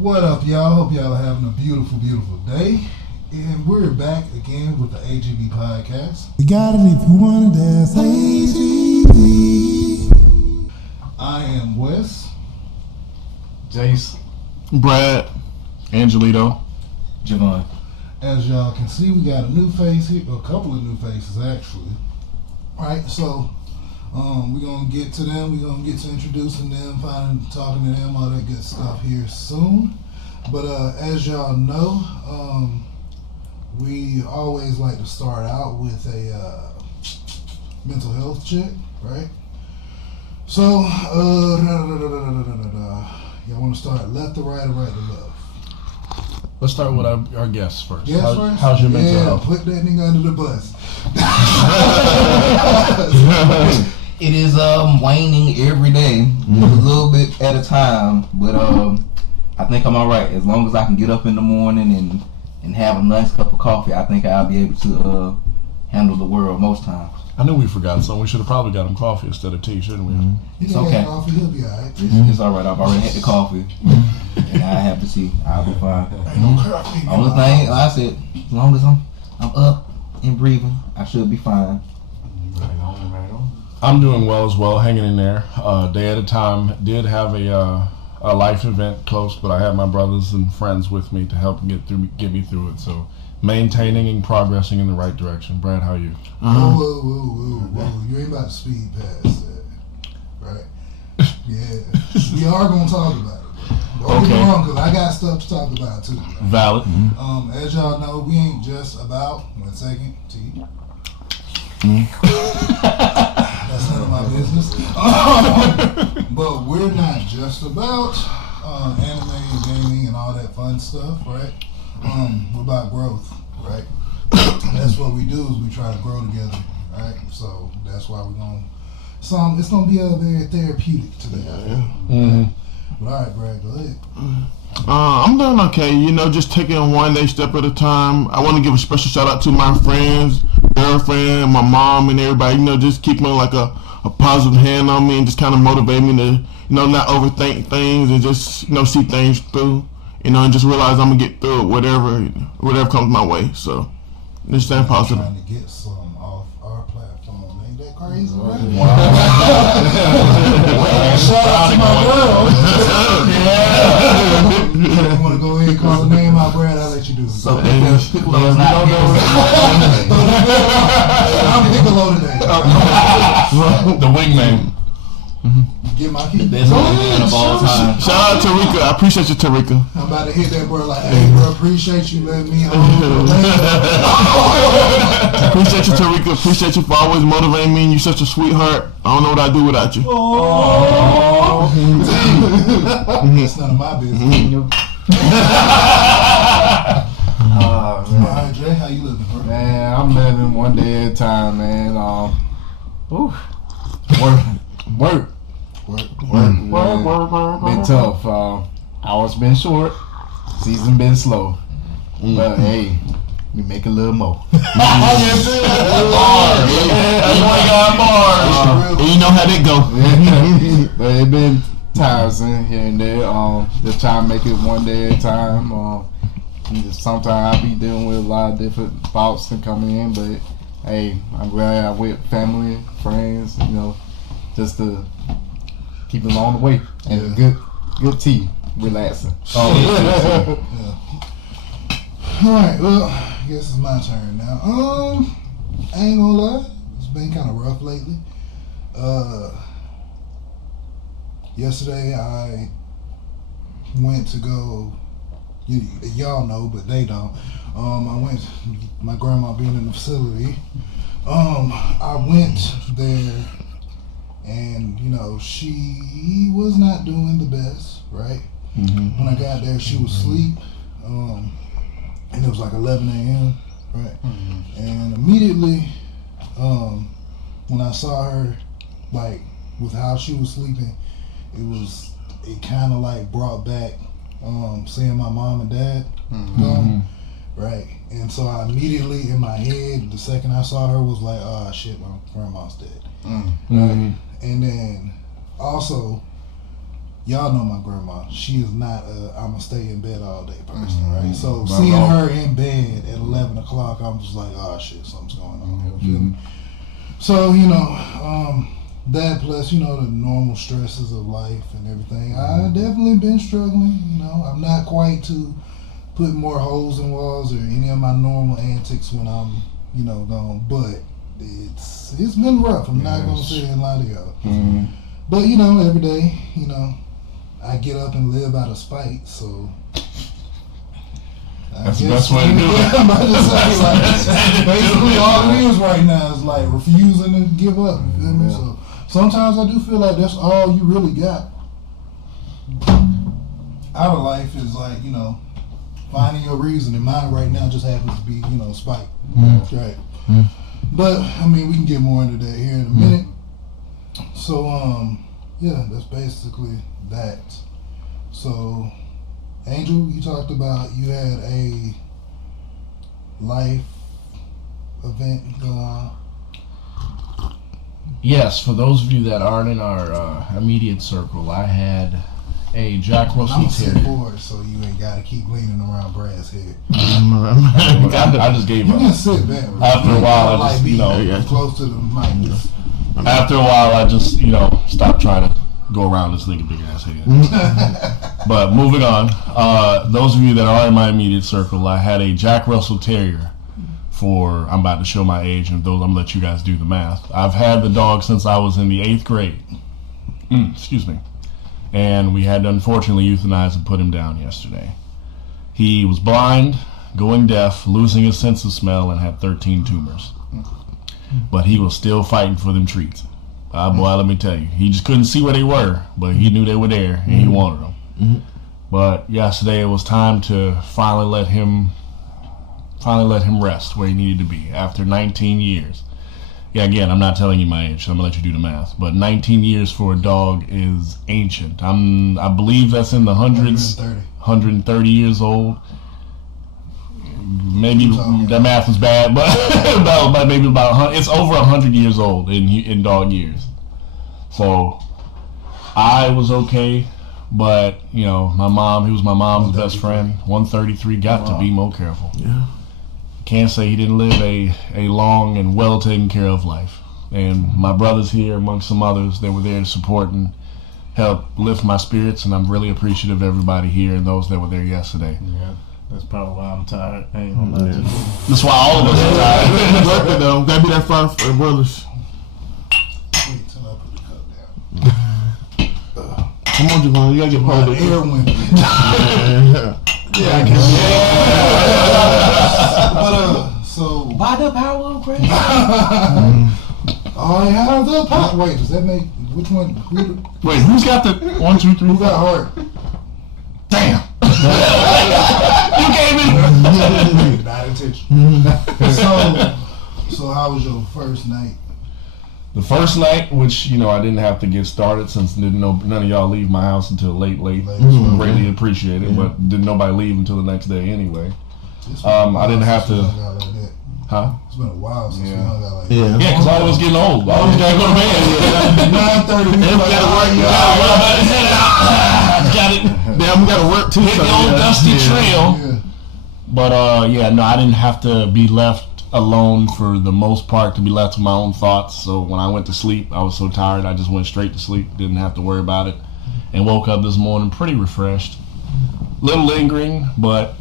What up, y'all? Hope y'all are having a beautiful, beautiful day. And we're back again with the AGB Podcast. You got it if you want it, that's AGB. I am Wes. Jace. Brad. Angelito. Javon. As y'all can see, we got a new face here, a couple of new faces actually. Right, so we're gonna get to them. We're gonna get to introducing them, talking to them, all that good stuff here soon. But as y'all know, we always like to start out with a mental health check, right? So, y'all want to start left to right or right to left? Let's start with our guests first. Guests first? How's your mental health? Put that nigga under the bus. It is waning every day, a little bit at a time, but I think I'm alright. As long as I can get up in the morning and have a nice cup of coffee, I think I'll be able to handle the world most times. I knew we forgot something. We should have probably got him coffee instead of tea, shouldn't we? It's okay. Coffee, he'll be alright. It's alright. I've already had the coffee, and I have the tea. I'll be fine. Ain't no coffee. Only thing, like I said, as long as I'm up and breathing, I should be fine. Right on. I'm doing well as well, hanging in there. Day at a time. Did have a life event close, but I had my brothers and friends with me to help get me through it. So maintaining and progressing in the right direction. Brad, how are you? Whoa. You ain't about to speed past that, right? Yeah. We are going to talk about it. Don't get me wrong, because I got stuff to talk about too. Right? Valid. As y'all know, we ain't just about, one second, T. That's none of my business. But we're not just about anime and gaming and all that fun stuff, right? We're about growth, right? That's what we do, is we try to grow together, right? So that's why we're going to, it's going to be very therapeutic today. But all right, Brad, go ahead. I'm doing okay, just taking it one day step at a time. I want to give a special shout out to my friends, girlfriend, my mom, and everybody, just keeping like a positive hand on me and just kind of motivate me to, not overthink things and just, see things through, and just realize I'm going to get through it, whatever comes my way. So, just staying positive. Trying to get some off our platform. Ain't that crazy, right? Wow. Shout out to my girl. You want to go ahead and call the name out, Brad? I'll let you do it. So Piccolo's not I'm Piccolo today. The wingman. Get my key. Best wingman of all time. Shout out to Tarika. I appreciate you, Tarika. I'm about to hit that bro like, hey, bro, appreciate you letting me on. Appreciate you, Tarika. Appreciate you for always motivating me. And you're such a sweetheart. I don't know what I'd do without you. That's none of my business. All right, Jay, how you living, bro? Man, I'm living one day at a time, man. Work. Been tough. Hours been short. Season been slow. But hey, we make a little more. Bars. And you know how they go. But it been times here and there. Just try to make it one day at a time. Sometimes I be dealing with a lot of different thoughts that come in, but hey, I'm glad I'm with family, friends, just to keep it along the way. And good tea, relaxing. Yeah. Alright, well, I guess it's my turn now. I ain't gonna lie, it's been kind of rough lately. Yesterday I went to go, y'all know, but they don't. I went, my grandma being in the facility, I went there and, she was not doing the best, right? When I got there, she was asleep, and it was like 11 a.m., right? And immediately, when I saw her, like, with how she was sleeping, it kind of like brought back seeing my mom and dad gone, right? And so I immediately, in my head, the second I saw her was like, oh shit, my grandma's dead. Right? And then also, y'all know my grandma. She is not a I'm gonna stay in bed all day person, right? So Not seeing at all. her in bed at 11 o'clock, I'm just like, oh shit, something's going on. You feel me? So, that plus, the normal stresses of life and everything. I definitely been struggling, I'm not quite to put more holes in walls or any of my normal antics when I'm, gone. But it's been rough. I'm not gonna sit here and lie to y'all. But every day, I get up and live out of spite. So That's the best way to do it. I'm about to say, like, basically all it is right now is like refusing to give up. You feel me? So sometimes I do feel like that's all you really got out of life is like, finding your reason. And mine right now just happens to be, spite. Right. But we can get more into that here in a minute. So that's basically that. So Angel, you talked about you had a life event go on. Yes, for those of you that aren't in our immediate circle, I had a Jack Russell I'm gonna sit Terrier. forward so you ain't gotta keep leaning around Brad's head. I just gave You can up. sit back. bro. After a while, I like just, be yeah. close to the mic. After a while, I just, stopped trying to go around this nigga big ass head. But moving on, those of you that are in my immediate circle, I had a Jack Russell Terrier for, I'm about to show my age, and those I'm gonna let you guys do the math. I've had the dog since I was in the 8th grade. Excuse me. And we had to unfortunately euthanize and put him down yesterday. He was blind, going deaf, losing his sense of smell, and had 13 tumors. But he was still fighting for them treats. Boy, let me tell you, he just couldn't see where they were, but he knew they were there, and he wanted them. But yesterday it was time to finally let him rest where he needed to be after 19 years. Yeah, again, I'm not telling you my age, so I'm gonna let you do the math. But 19 years for a dog is ancient. I believe that's in the hundreds, 130 years old. Maybe that math is bad, but maybe about it's over 100 years old in dog years. So I was okay, but my mom, he was my mom's best friend. 133, got to be more careful. Yeah. Can't say he didn't live a long and well taken care of life. And my brothers here, amongst some others, they were there to support and help lift my spirits, and I'm really appreciative of everybody here and those that were there yesterday. Yeah, that's probably why I'm tired. I ain't gonna lie to you. That's why all of us are tired. Worth it though. Gotta be that far for the brothers. Wait till I put the cup down. Come on, Javon, you gotta get part of it. Air went. Yeah. But so By the power of grace. I have the pot. Wait, does that make which one? Who Wait, who's got the 1, 2, 3? got heart? Damn. You gave me. Not intentional. So how was your first night? The first night, which I didn't have to get started since none of y'all leave my house until late. Greatly appreciate it, but didn't nobody leave until the next day anyway. I didn't have to. Huh? It's been a while since we hung out like that. Yeah. Yeah, because I was getting old. I always gotta go to bed. 9:30. We Got it. Damn, we gotta work too. Hit the old dusty trail. Yeah. But no, I didn't have to be left alone for the most part, to be left to my own thoughts. So when I went to sleep, I was so tired, I just went straight to sleep. Didn't have to worry about it, and woke up this morning pretty refreshed. Little lingering, but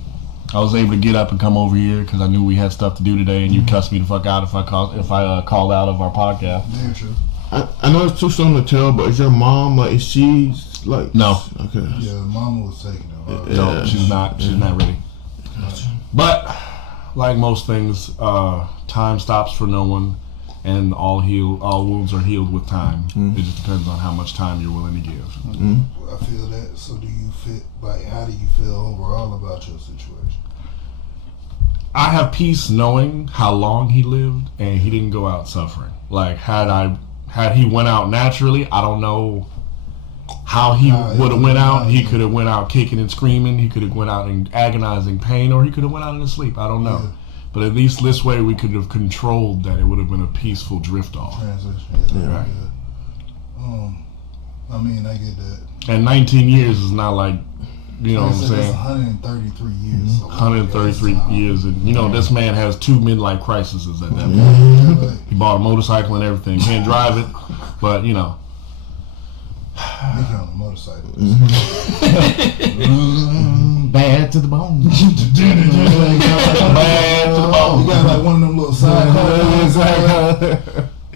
I was able to get up and come over here because I knew we had stuff to do today, and you cussed me the fuck out if I called out of our podcast. Damn true. I know it's too soon to tell, but is your mom is she like? No. Okay. Yeah, mama was taking it. No, she's not. She's not ready. But like most things, time stops for no one, and all wounds are healed with time. It just depends on how much time you're willing to give. I feel that. So do you fit? Like, how do you feel overall about your situation? I have peace knowing how long he lived, and he didn't go out suffering. Like had he went out naturally, I don't know how he would have went out. He could have went out kicking and screaming. He could have went out in agonizing pain, or he could have went out in sleep. I don't know. Yeah. But at least this way we could have controlled that. It would have been a peaceful drift off. Transition. Right. I mean, I get that. And 19 years is not like, you know what I'm That's saying? 133 years. So 133 years, and you know this man has 2 midlife crises at that point. Yeah, He bought a motorcycle and everything. Can't drive it, but you know. Mickey on a motorcycle. Bad to the bone. Bad to the bone. You got like one of them little side cars.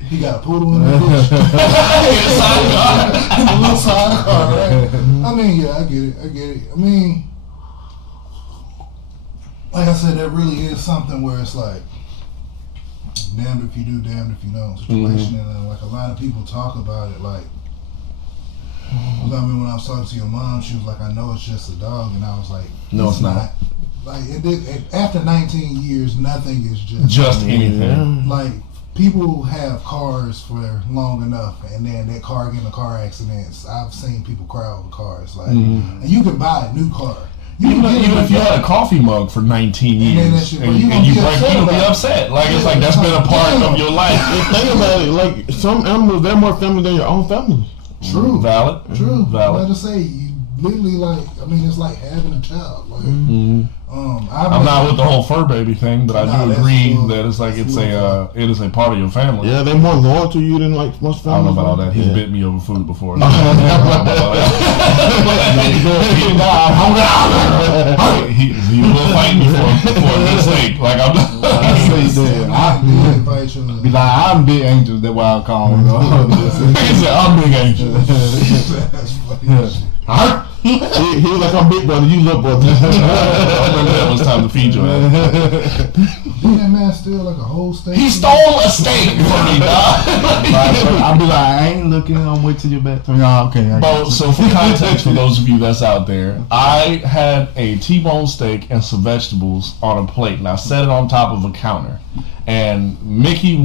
He got a poodle in the bush. A little side car, right? I mean, yeah, I get it. I mean, like I said, that really is something where it's like, damned if you do, damned if you don't situation. And like a lot of people talk about it like, I mean, when I was talking to your mom, she was like, I know it's just a dog. And I was like, No, it's not. Like, after 19 years, nothing is Just anything. Like, people have cars for long enough, and then that car get in a car accidents. I've seen people cry over cars. Like, and you can buy a new car. Even if you had a coffee mug for 19 years and you break, you'll be upset. Like, it's like that's been a part of your life. Think about it, like some animals, they're more family than your own family. True. Valid. Like I say, you literally like. I mean, it's like having a child. Like, I'm not with the whole fur baby thing, but I do agree that it's like it is a part of your family. Yeah, they're more loyal to you than like most families. I don't know about all that. He's bit me over food before. He will fight me for a mistake. Like I'm. Be like, I'm Big Angel. That's why I call him. He said, I'm Big Angel. That's funny. He was like, I'm big brother, you little brother. I remember that was time to feed your ass. Didn't that man steal like a whole steak? He stole a steak from me, dog. I'll be like, I ain't looking. I'm waiting till you're back. Oh, okay. Bro, so for context, for those of you that's out there, I had a T-bone steak and some vegetables on a plate, and I set it on top of a counter. And Mickey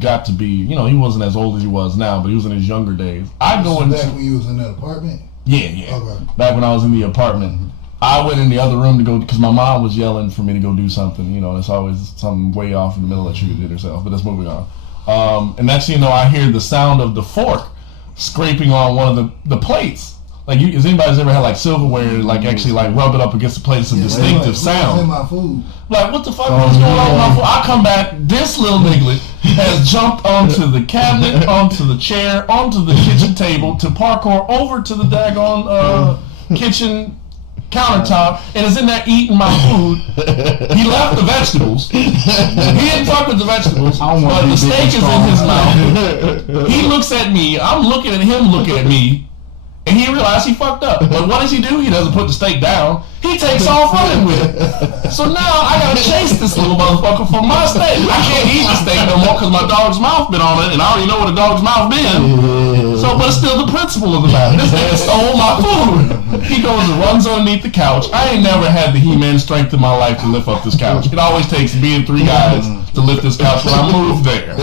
got to be, you know, he wasn't as old as he was now, but he was in his younger days. Back when you was in that apartment? Yeah. Okay. Back when I was in the apartment, I went in the other room to go, because my mom was yelling for me to go do something. You know, it's always something way off in the middle that she did herself, but that's moving on. And next thing you know, I hear the sound of the fork scraping on one of the plates. Like, has anybody's ever had like silverware, like actually like rub it up against the plate, some distinctive sound? In my food. Like, what the fuck is going on with my food? I come back, this little nigga has jumped onto the cabinet, onto the chair, onto the kitchen table, to parkour over to the daggone kitchen countertop, and is in there eating my food. He left the vegetables. He didn't fuck with the vegetables, but the steak is in his mouth. He looks at me, I'm looking at him looking at me, and he realized he fucked up. But what does he do? He doesn't put the steak down. He takes off running with it. So now I gotta chase this little motherfucker for my steak. I can't eat the steak no more because my dog's mouth been on it, and I already know what a dog's mouth been. So, but it's still the principle of the matter. This nigga stole my food. He goes and runs underneath the couch. I ain't never had the He-Man strength in my life to lift up this couch. It always takes me and 3 guys to lift this couch when I move there.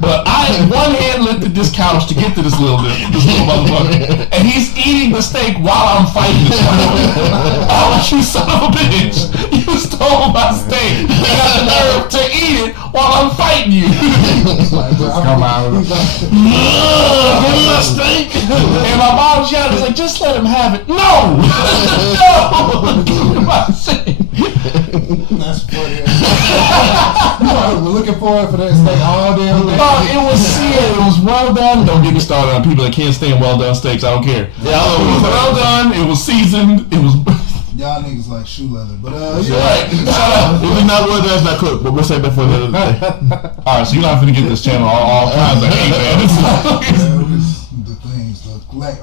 But I, one hand lifted this couch to get to this little motherfucker, and he's eating the steak while I'm fighting this motherfucker. Oh, you son of a bitch! You stole my steak. You got the nerve to eat it while I'm fighting you. Come out. Give me my steak. And my mom's yelling, it's like, just let him have it. No! No! Give me my steak. That's funny. We're looking forward for that steak all damn day. It was seared. It was well done. Don't get me started on people that can't stand well done steaks. I don't care. Yeah, it was well done. It was seasoned. It was. Y'all niggas like shoe leather, but Right. Shut up. If it's not well done, it's not cooked, but we'll save that for another day. Alright, so you're not gonna get this channel all kinds of hate, man. the things.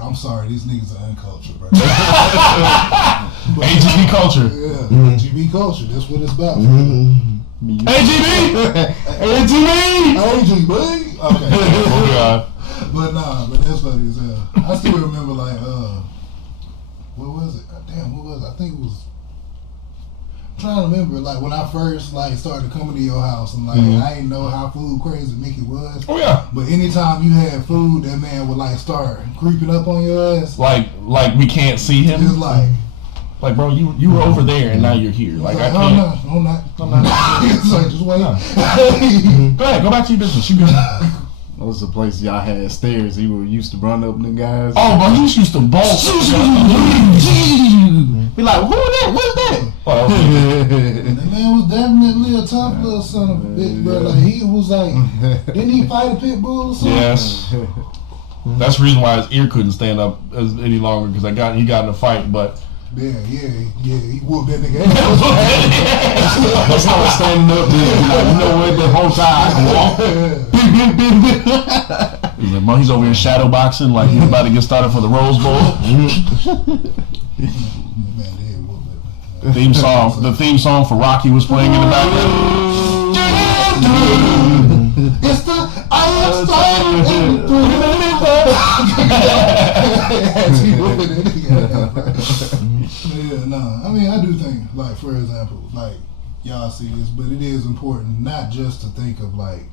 I'm sorry, these niggas are uncultured, bro. AGB culture. Yeah, AGB culture. That's what it's about. AGB. AGB. Okay. Oh God. But but that's funny as hell. I still remember like what was it? Damn, what was it? I think it was. I'm trying to remember like when I first like started coming to your house and like I didn't know how food crazy Mickey was. Oh yeah. But anytime you had food, that man would like start creeping up on your ass. Like we can't see him. It's like bro, you were over there and now you're here. Like I can't. I'm not. It's like just wait. Go ahead, go back to your business. You good? was the place y'all had stairs. He were used to run up them guys. Oh, but he used to bolt. Be like, who that? What's that? Oh, That man was definitely a tough little son of a bitch, bro. Like he was like, didn't he fight a pit bull or something? yes. That's the reason why his ear couldn't stand up any longer because he got in a fight, but. Yeah, he whooped that nigga ass. That's how I was standing up there. Like, you know what? The whole time. He's like, "Well, he's over here shadow boxing like he's about to get started for the Rose Bowl." The theme song for Rocky was playing in the background. It's the I Yeah, no. I mean, I do think, like, for example, like, y'all see this, but it is important not just to think of, like,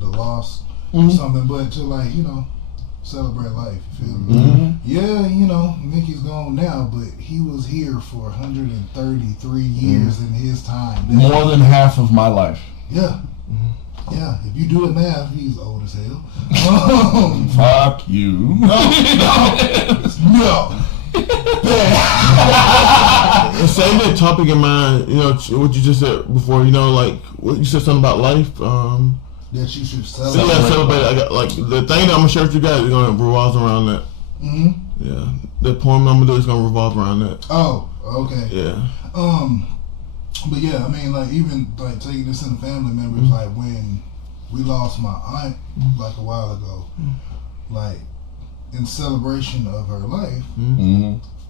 the loss or something, but to, like, you know, celebrate life, you feel me? Yeah, you know, Mickey's gone now, but he was here for 133 years in his time. More than half of my life. Yeah. Yeah, if you do the math, he's old as hell. Fuck you. No. Same that topic in mind, you know, what you just said before, you know, like, what you said something about life. That you should Celebrate. I got, like, the thing that I'm going to share with you guys is going to revolve around that. Mm-hmm. Yeah. The poem I'm going to do is going to revolve around that. Oh, okay. Yeah. But yeah, I mean, like, even, like, taking this in the family members, like, when we lost my aunt, like, a while ago, like, in celebration of her life,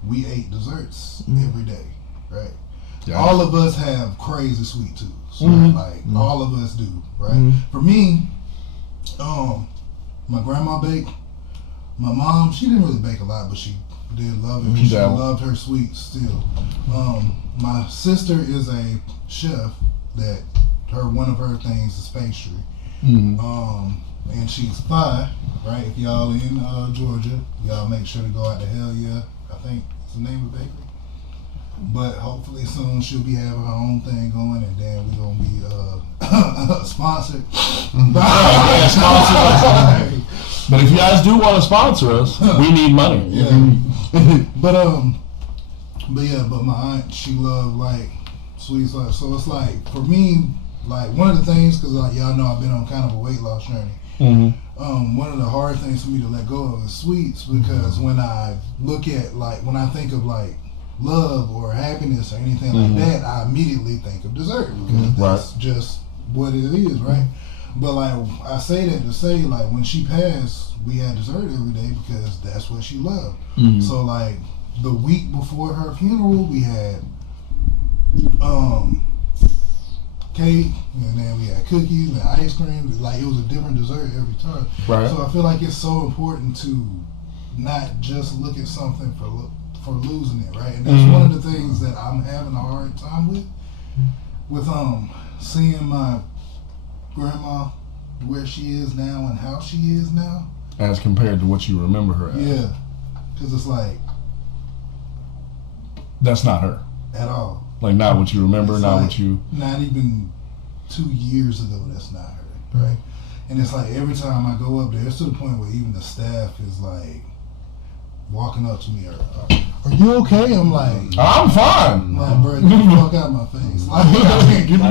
we ate desserts every day, right? Yeah. All of us have crazy sweet tooths, right? Like, all of us do, right? For me, my grandma baked. My mom, she didn't really bake a lot, but she did love it. She loved her sweets still. My sister is a chef that one of her things is pastry. And she's 5, right? If y'all in Georgia, y'all make sure to go out to Hell Yeah. I think it's the name of the bakery. But hopefully soon she'll be having her own thing going, and then we're gonna be sponsored. But if you guys do want to sponsor us, we need money. Yeah. But my aunt, she loved like sweet stuff. So it's like for me, like one of the things, because like y'all know I've been on kind of a weight loss journey. One of the hard things for me to let go of is sweets, because when I look at when I think of like love or happiness or anything like that, I immediately think of dessert, because that's just what it is, right? But like I say that to say, like when she passed, we had dessert every day because that's what she loved. So like the week before her funeral, we had cake, and then we had cookies and ice cream. Like it was a different dessert every time. Right. So I feel like it's so important to not just look at something for losing it, right? And that's one of the things that I'm having a hard time with seeing my grandma where she is now and how she is now as compared to what you remember her as. Yeah, because it's like that's not her at all. Like not what you remember, it's not like, what you. Not even 2 years ago, that's not her, right? And it's like every time I go up there, it's to the point where even the staff is like walking up to me, are you okay? I'm like, I'm fine. I'm like, bro, get the fuck out of my face. Like,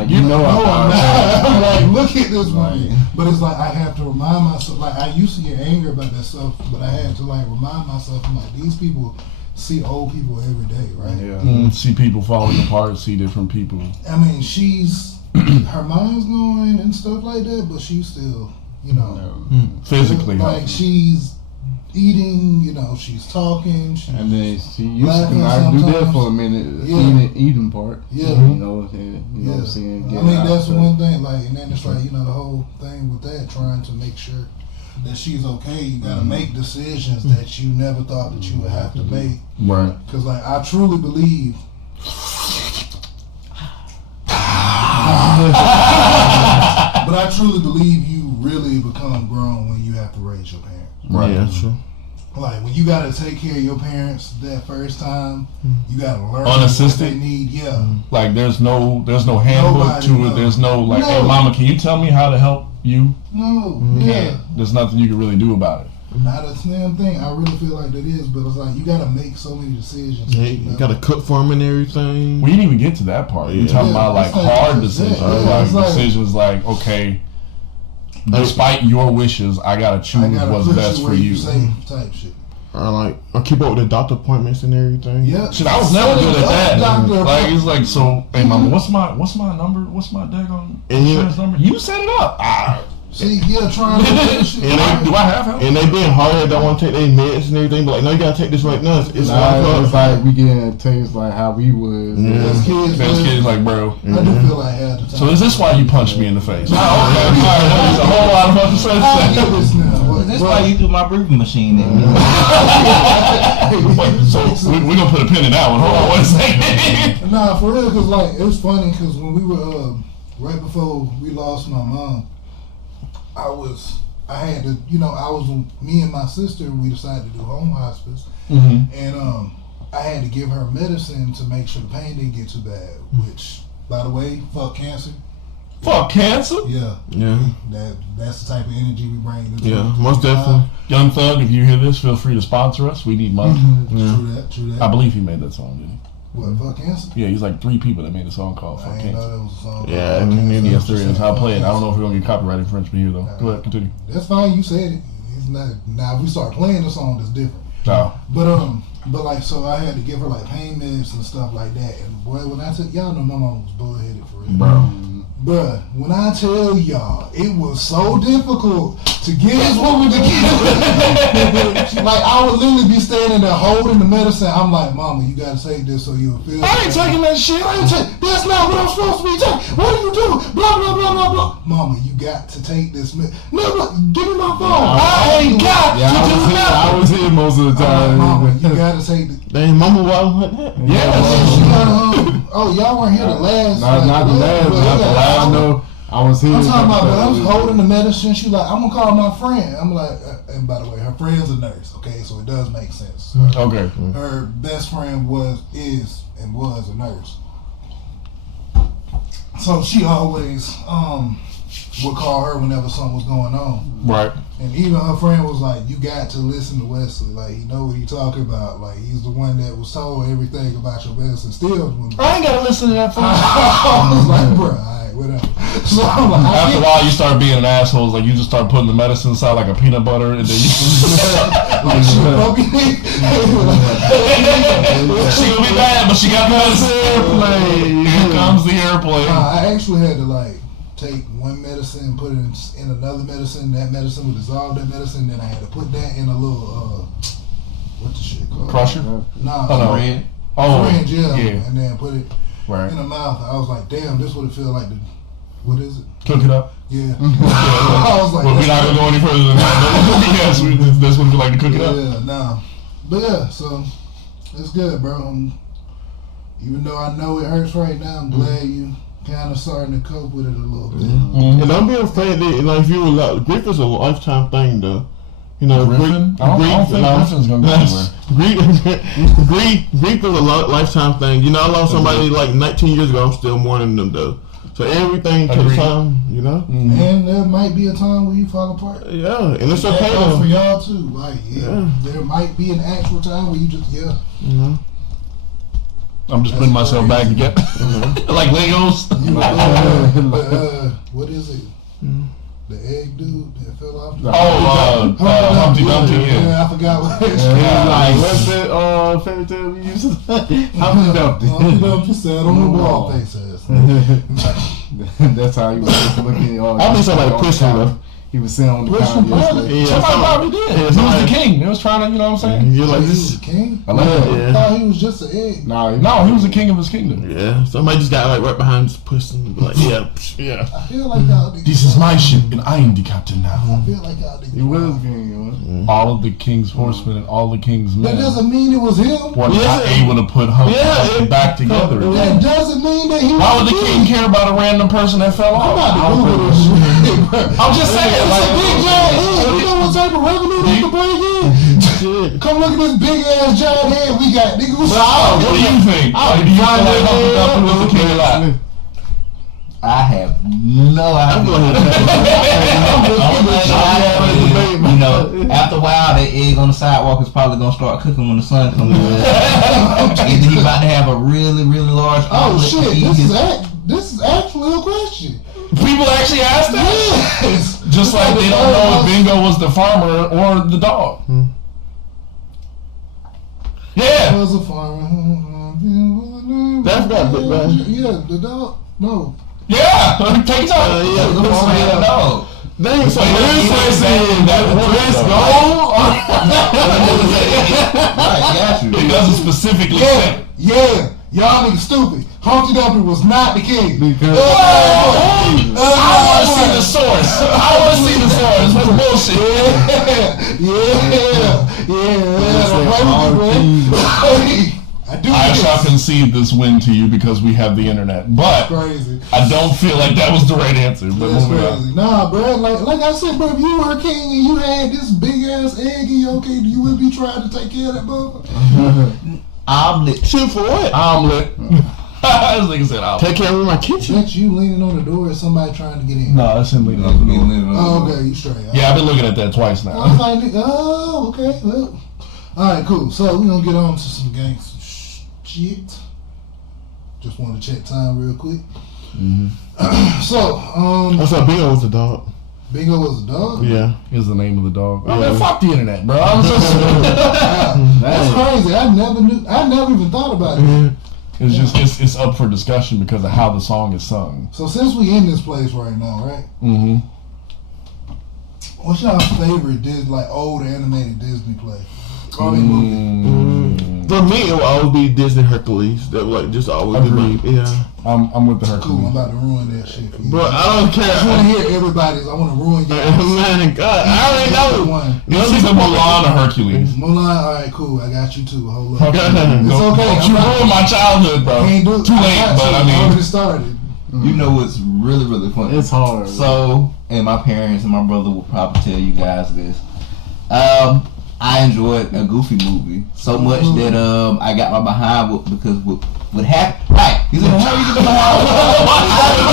you know I'm not. I'm like, look at this one. But it's like I have to remind myself. Like I used to get angry about that stuff, but I had to like remind myself. I'm like, these people see old people every day, right? Yeah. See people falling apart. See different people. I mean, she's her mind's going and stuff like that, but she's still, you know, physically like she's eating, you know, she's talking. She's and then she used to not do that for a minute. Eating part. Yeah. You know what I'm saying? I mean, that's one thing. Like, and then it's like, you know, the whole thing with that, trying to make sure that she's okay. You gotta make decisions that you never thought that you would have to make. Right. Because, like, I truly believe. But I truly believe you really become grown when you have to raise your parents. Right. Yeah, that's true. Like when you gotta take care of your parents that first time, you gotta learn unassisted. What they need. Yeah. Like there's no handbook to it. There's no like, hey mama, can you tell me how to help you. No, yeah. There's nothing you can really do about it. Not a damn thing. I really feel like that is, but it's like you gotta make so many decisions. Yeah, you gotta cook for them and everything. We didn't even get to that part. We're talking about like it's like- hard decisions. it's Like like- decisions like, okay, despite your wishes, I gotta choose I gotta what's put best you for where you. say type shit. I keep up with the doctor appointments and everything. Yeah. Shit, I was never good at that. Doctor, Like it's like, so, hey mama, what's my number? What's my daggone And you- insurance number? You set it up. see, trying to do that shit. Do I have help? And they being hard, they don't want to take their meds and everything, but like, no, you gotta take this right now. It's It's like, like we getting taste like how we was. As kids, Those kids like, bro. I do feel like half the time. So is this why you punched me in the face? Oh, okay. All right, that makes a whole lot of fucking sense. I get this now. What, That's why you threw my breathing machine in. So we're gonna put a pin in that one. Hold on one second. Nah, for real, cause like it was funny, cause when we were right before we lost my mom, I had to, me and my sister, we decided to do home hospice, and I had to give her medicine to make sure the pain didn't get too bad. Which, by the way, fuck cancer. Fuck cancer. Yeah, yeah, that's the type of energy we bring into yeah, the most definitely. Young Thug, if you hear this, feel free to sponsor us. We need money. True that. I believe he made that song, didn't he? What, fuck cancer? Yeah, he's like 3 people that made a song called I Fuck ain't know Cancer. that was a song. Yeah, called Fuck Cancer. Yes, there is. I'll play it. I Fuck don't know if we're gonna get copyright infringement here though. Go ahead, continue. That's fine. You said it. It's not, now if we start playing the song, that's different. No. But like, so I had to give her like pain meds and stuff like that. And boy, when I took y'all know my mom was bullheaded for real. Bruh, when I tell y'all, it was so difficult to get this woman to get like I would literally be standing there holding the medicine. I'm like, Mama, you gotta take this so you'll feel. I ain't taking that shit. That's not what I'm supposed to be taking. What are you doing? Blah blah blah blah blah. Mama, you got to take this. No, give me my phone. I ain't got to do nothing. I was here most of the I'm like, time. Mama, you gotta take the. Dang, mama, why like that? Yeah, she got oh, y'all weren't here the last. Not the last, not the last. I know. I was here. I'm talking about, but I was holding the medicine. She like, I'm gonna call my friend. I'm like, and by the way, her friend's a nurse. Okay, so it does make sense. Okay. Her best friend was a nurse. So she always would call her whenever something was going on. Right. And even her friend was like, you got to listen to Wesley. Like, he know what he talking about. Like, he's the one that was told everything about your medicine. Still, I ain't gotta listen to that. I was like, bro, alright, whatever. So I'm like, After a while, you start being an asshole. Like you just start putting the medicine inside like a peanut butter, and then you like, she probably she gonna be bad, but she got the medicine. Here comes the airplane. I actually had to like take one medicine, put it in another medicine. That medicine would dissolve that medicine. Then I had to put that in a little what the shit called? Crusher? Nah, Oh no. Red. Oh syringe, yeah. yeah. And then put it Right. in the mouth. I was like, damn, this would it feel like. What is it? Cook it up. Yeah. I was like, But we're not gonna go any further than that. Yes, that's what we like to cook it up. Yeah, nah. But yeah, so it's good, bro. Even though I know it hurts right now, I'm glad you kind of starting to cope with it a little bit. And don't be afraid that, if you allow, grief is a lifetime thing, though. Griffin? I don't think Griffin's gonna go anywhere. Grief is a lifetime thing. I lost somebody like 19 years ago. I'm still mourning them, though. So everything takes time, And there might be a time where you fall apart. Yeah, and it's okay, That goes though. for y'all too. Like, there might be an actual time where you just, I'm just putting myself back together. Like Legos. What is it? The egg dude that fell off. Humpty Dumpty. Yeah, I forgot what it's Like, what's that fairy tale we used to say? Humpty Dumpty. Humpty Dumpty sat on the wall, face ass. That's how he was looking. I think somebody pushed him, though. He was sitting on the Push him, counter probably. yesterday. Somebody probably did. He was the king. They was trying to, you know what I'm saying? You're like, He was this. a king? I like that. I thought he was just an egg. No, he was the king of his kingdom. Yeah, somebody just got like right behind, just pushed him. Like, yeah. I feel like y'all did. This is my ship, and I am the captain now. I feel like y'all did. He was king, All of the king's horsemen and all the king's men That doesn't mean it was him. were not able to put Humpty back together. That doesn't mean that he was. Why would the king care about a random person that fell I'm off? about to Google this shit, bro. I'm just saying, It's like, a big giant head. You know what type of revenue they can bring in? Come look at this big ass giant head we got, nigga. What do you think? Do you feel like Humpty Dumpty was the king of life? I have no idea. You know, after a while, that egg on the sidewalk is probably gonna start cooking when the sun comes up. Either he about to have a really, really large. Oh omelet shit! to eat his- This is actually a question. People actually ask that. Yes. Just like they don't know if Bingo was the farmer or the dog. Yeah. Was a farmer. That's not big, man. Yeah, the dog. No. Yeah. Take your time. The farmer had a dog. Dang, so Wait, what is saying that Let's go. Right, got you. It doesn't specifically Yeah, say. yeah. Y'all niggas stupid. Humpty Dumpty was not the king. Because I want to see the source. I want to see the source. That's bullshit. I do I this. shall concede this win to you because we have the internet, but Crazy. I don't feel like that was the right answer. But That's moving on. crazy. Nah, bro. Like I said, bro, if you were a king and you had this big ass egg in your cake, you would be trying to take care of that motherfucker. Omelet. Shoot for what? Omelet. This nigga said omelet. Take care of my kitchen. That's you leaning on the door and somebody trying to get in. No, that's him leaning on the door. Oh, okay, you straight. Yeah, I've been looking at that twice I now. was like, oh, okay. Well, all right, cool. So we're gonna get on to some gangster shit. Just want to check time real quick. So, That's how Bingo was the dog. Bingo was a dog. Yeah. Is the name of the dog? Oh, Yeah. man, fuck the internet, bro. I'm just, That's crazy. I never knew. I never even thought about it. it's just it's up for discussion because of how the song is sung. So since we in this place right now, right? Mm-hmm. What's y'all favorite old animated Disney play? I mean, movie. For me, it will always be Disney Hercules. That would like just always be my, Agreed. yeah. I'm with the Cool. I'm Hercules. about to ruin that shit for you. But I don't I just want to care. hear everybody's. I want to ruin your. Man, God, I already know. One. It's either Mulan or Hercules. Mulan. All right, cool. I got you too. Hold up. Okay. It's okay. Don't you I'm not- ruin my childhood, bro. Can't do it. Too late, got but you. I mean, already started. You know what's really, really funny? it's hard. So, and my parents and my brother will probably tell you guys this. I enjoyed a Goofy movie so much that I got my behind with because what happened. Right? You said how you get behind?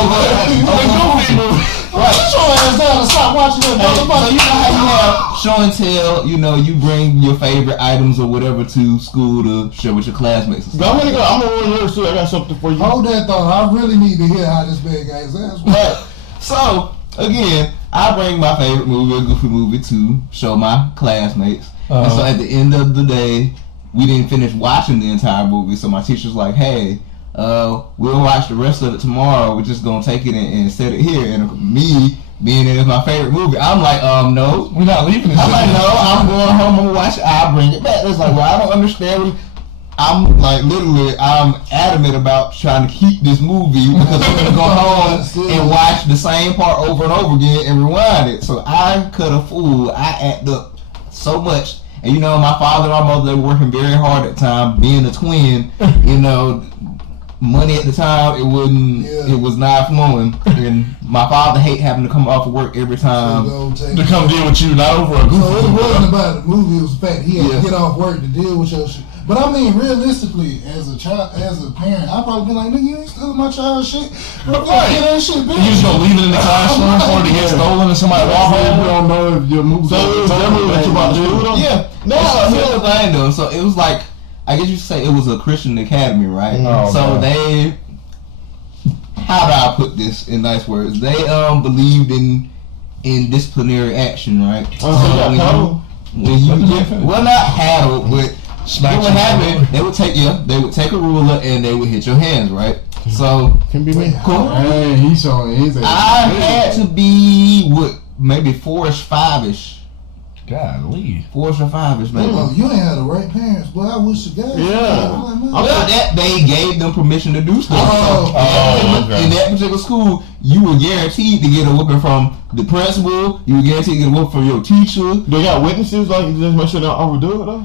Goofy movie. Right. Get your ass down and stop watching that So motherfucker. you know how you have show and tell. You know, you bring your favorite items or whatever to school to share with your classmates. And I'm stuff. gonna go. I'm gonna run yours too. I got something for you. Hold that thought. I really need to hear how this big guy's ass was. Right. So again, I bring my favorite movie, a Goofy movie, to show my classmates. And so at the end of the day, we didn't finish watching the entire movie. So my teacher's like, "Hey, we'll watch the rest of it tomorrow. We're just gonna take it and set it here." And me being it is my favorite movie, I'm like, no. We're not leaving this I'm shit. like, no, I'm going home. I'm gonna watch it. I'll bring it back. It's like, well, I don't understand. I'm like literally, I'm adamant about trying to keep this movie because I'm gonna go home and watch the same part over and over again and rewind it. So I cut a fool. I act up so much, and you know, my father and my mother, they were working very hard at the time. Being a twin, you know, money at the time it was not flowing, and my father hate having to come off of work every time. To come deal with you, not over a Goofy So it movie. wasn't about the movie, it was the fact he had Yeah. to get off work to deal with your shit. But I mean, realistically, as a child, as a parent, I'd probably be like, nigga, you ain't stealing my child's shit. Right. Get that shit back. You just gonna leave it in the classroom for it to get stolen and somebody walk we home? don't know if your movie. So it was that movie that you about to do? Yeah. No, So here's the thing though. So it was like, I guess you could say it was a Christian academy, right? Oh, so okay. they, how do I put this in nice words? They believed in disciplinary action, right? Oh, so you got paddle? when you get, well, not paddle, but Smack what would you. happen? They would take a ruler and they would hit your hands, right? So Can be me. cool. Hey, he's showing his age. I had to be maybe 4-ish, 5-ish. Golly. 4-ish or 5-ish, maybe. Oh, you ain't had the right parents, boy. I wish the guy. Yeah. Well, that they gave them permission to do stuff. Oh, okay. In that particular school, you were guaranteed to get a whooping from the principal. You were guaranteed to get a whooping from your teacher. They got witnesses, like, just make sure they don't overdo it, though?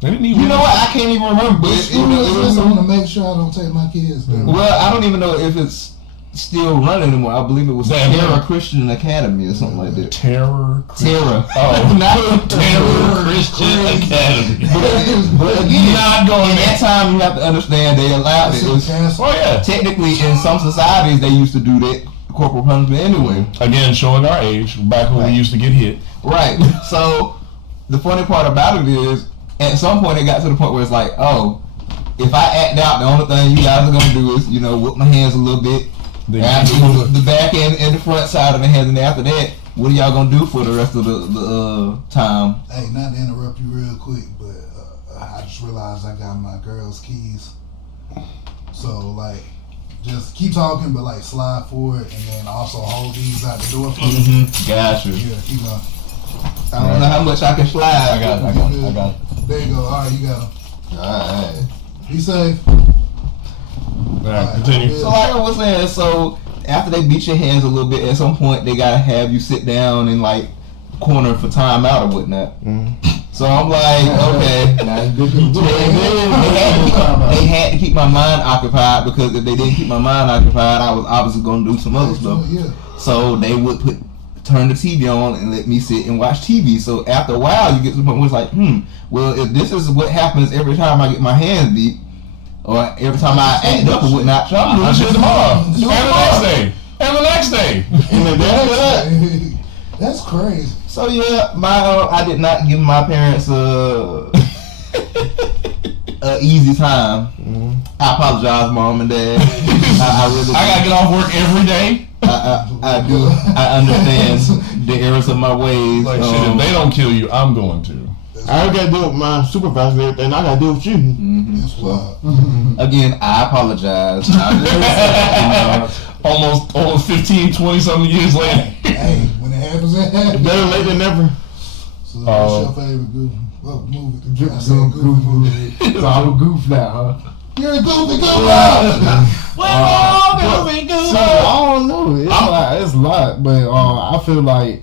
They didn't even. You know what? I can't even remember. But I want to make sure I don't take my kids there. well, I don't even know if it's still running anymore. I believe it was Damn. Terra Christian Academy or something like that. Terror. Terra. Oh, Not Terror Christian Academy. But again, Not going at there. that time you have to understand they allowed it. It was Oh yeah. technically in some societies they used to do that corporal punishment anyway. Again, showing our age, back when we used to get hit. Right. So the funny part about it is, at some point it got to the point where it's like, oh, if I act out, the only thing you guys are gonna do is, whip my hands a little bit. The back end and the front side of the hands, and after that, what are y'all gonna do for the rest of the time? Hey, not to interrupt you real quick, but I just realized I got my girl's keys. So like, just keep talking, but like slide forward, and then also hold these out the door for me. Gotcha. Yeah, keep going. I don't know how much I can slide. I got it. There you go. All right, you got them. Alright. Be safe. Alright, continue. So like I was saying, so after they beat your hands a little bit, at some point they gotta have you sit down in like corner for time out or whatnot. So I'm like, okay. They had to keep my mind occupied, because if they didn't keep my mind occupied, I was obviously gonna do some other stuff. Yeah. So they would turn the TV on and let me sit and watch TV. So after a while, you get to the point where it's like, well, if this is what happens every time I get my hands beat, or every time I act up or whatnot, I'm doing shit tomorrow. And the next day. And the next day. And the day after that. That's crazy. So yeah, I did not give my parents a easy time. I apologize, Mom and Dad. I really. I gotta get off work every day. I do. I understand the errors of my ways. Like shit, if they don't kill you, I'm going to. I gotta deal with my supervisor and everything. I gotta deal with you. That's wild. Again, I apologize. Almost 15, 20 something years later. Hey, when it happens, it happens. Better late than never. So what's your favorite movie? I said goofy movie. So I'm a goof now, huh? You're a goofy goof. So, I don't know. It's a lot, but I feel like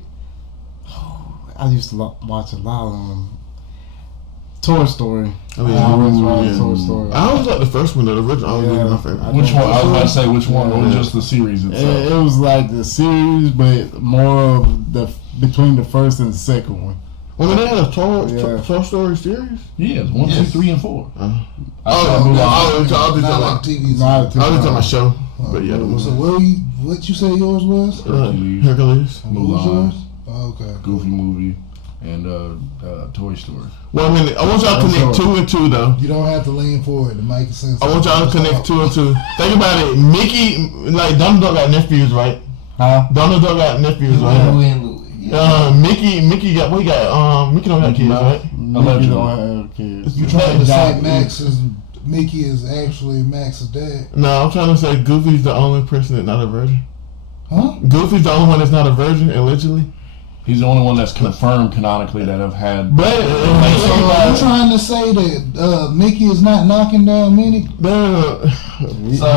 I used to watch a lot of Toy Story. Oh, yeah. I always watch Toy Story. I always like the first one, the original. Always Yeah. my favorite. Which one? I was about to say which one, or just the series itself. It was like the series, but more of between the first and the second one. Well, they had a Toy Yeah. Story series. Yes, 1, 2, 3, and 4. Oh, I'll Not talk like TV. Not too about my much. show. But yeah, So what you say yours was? Hercules. What was yours? Oh, okay. Goofy movie, and Toy Story. Well, I mean, I want y'all to connect 2 and 2 though. You don't have to lean forward to make sense. I want y'all to connect 2 and 2. Think about it. Mickey, like Donald Duck got nephews, right? Huh? Donald Duck got nephews, right? Mickey got Mickey don't have kids, right? Mickey don't have kids. You trying to say Mickey is actually Max's dad? No, I'm trying to say Goofy's the only person that's not a virgin. Huh? Goofy's the only one that's not a virgin, allegedly. He's the only one that's confirmed canonically that have had. But So you trying to say that Mickey is not knocking down Minnie? no, So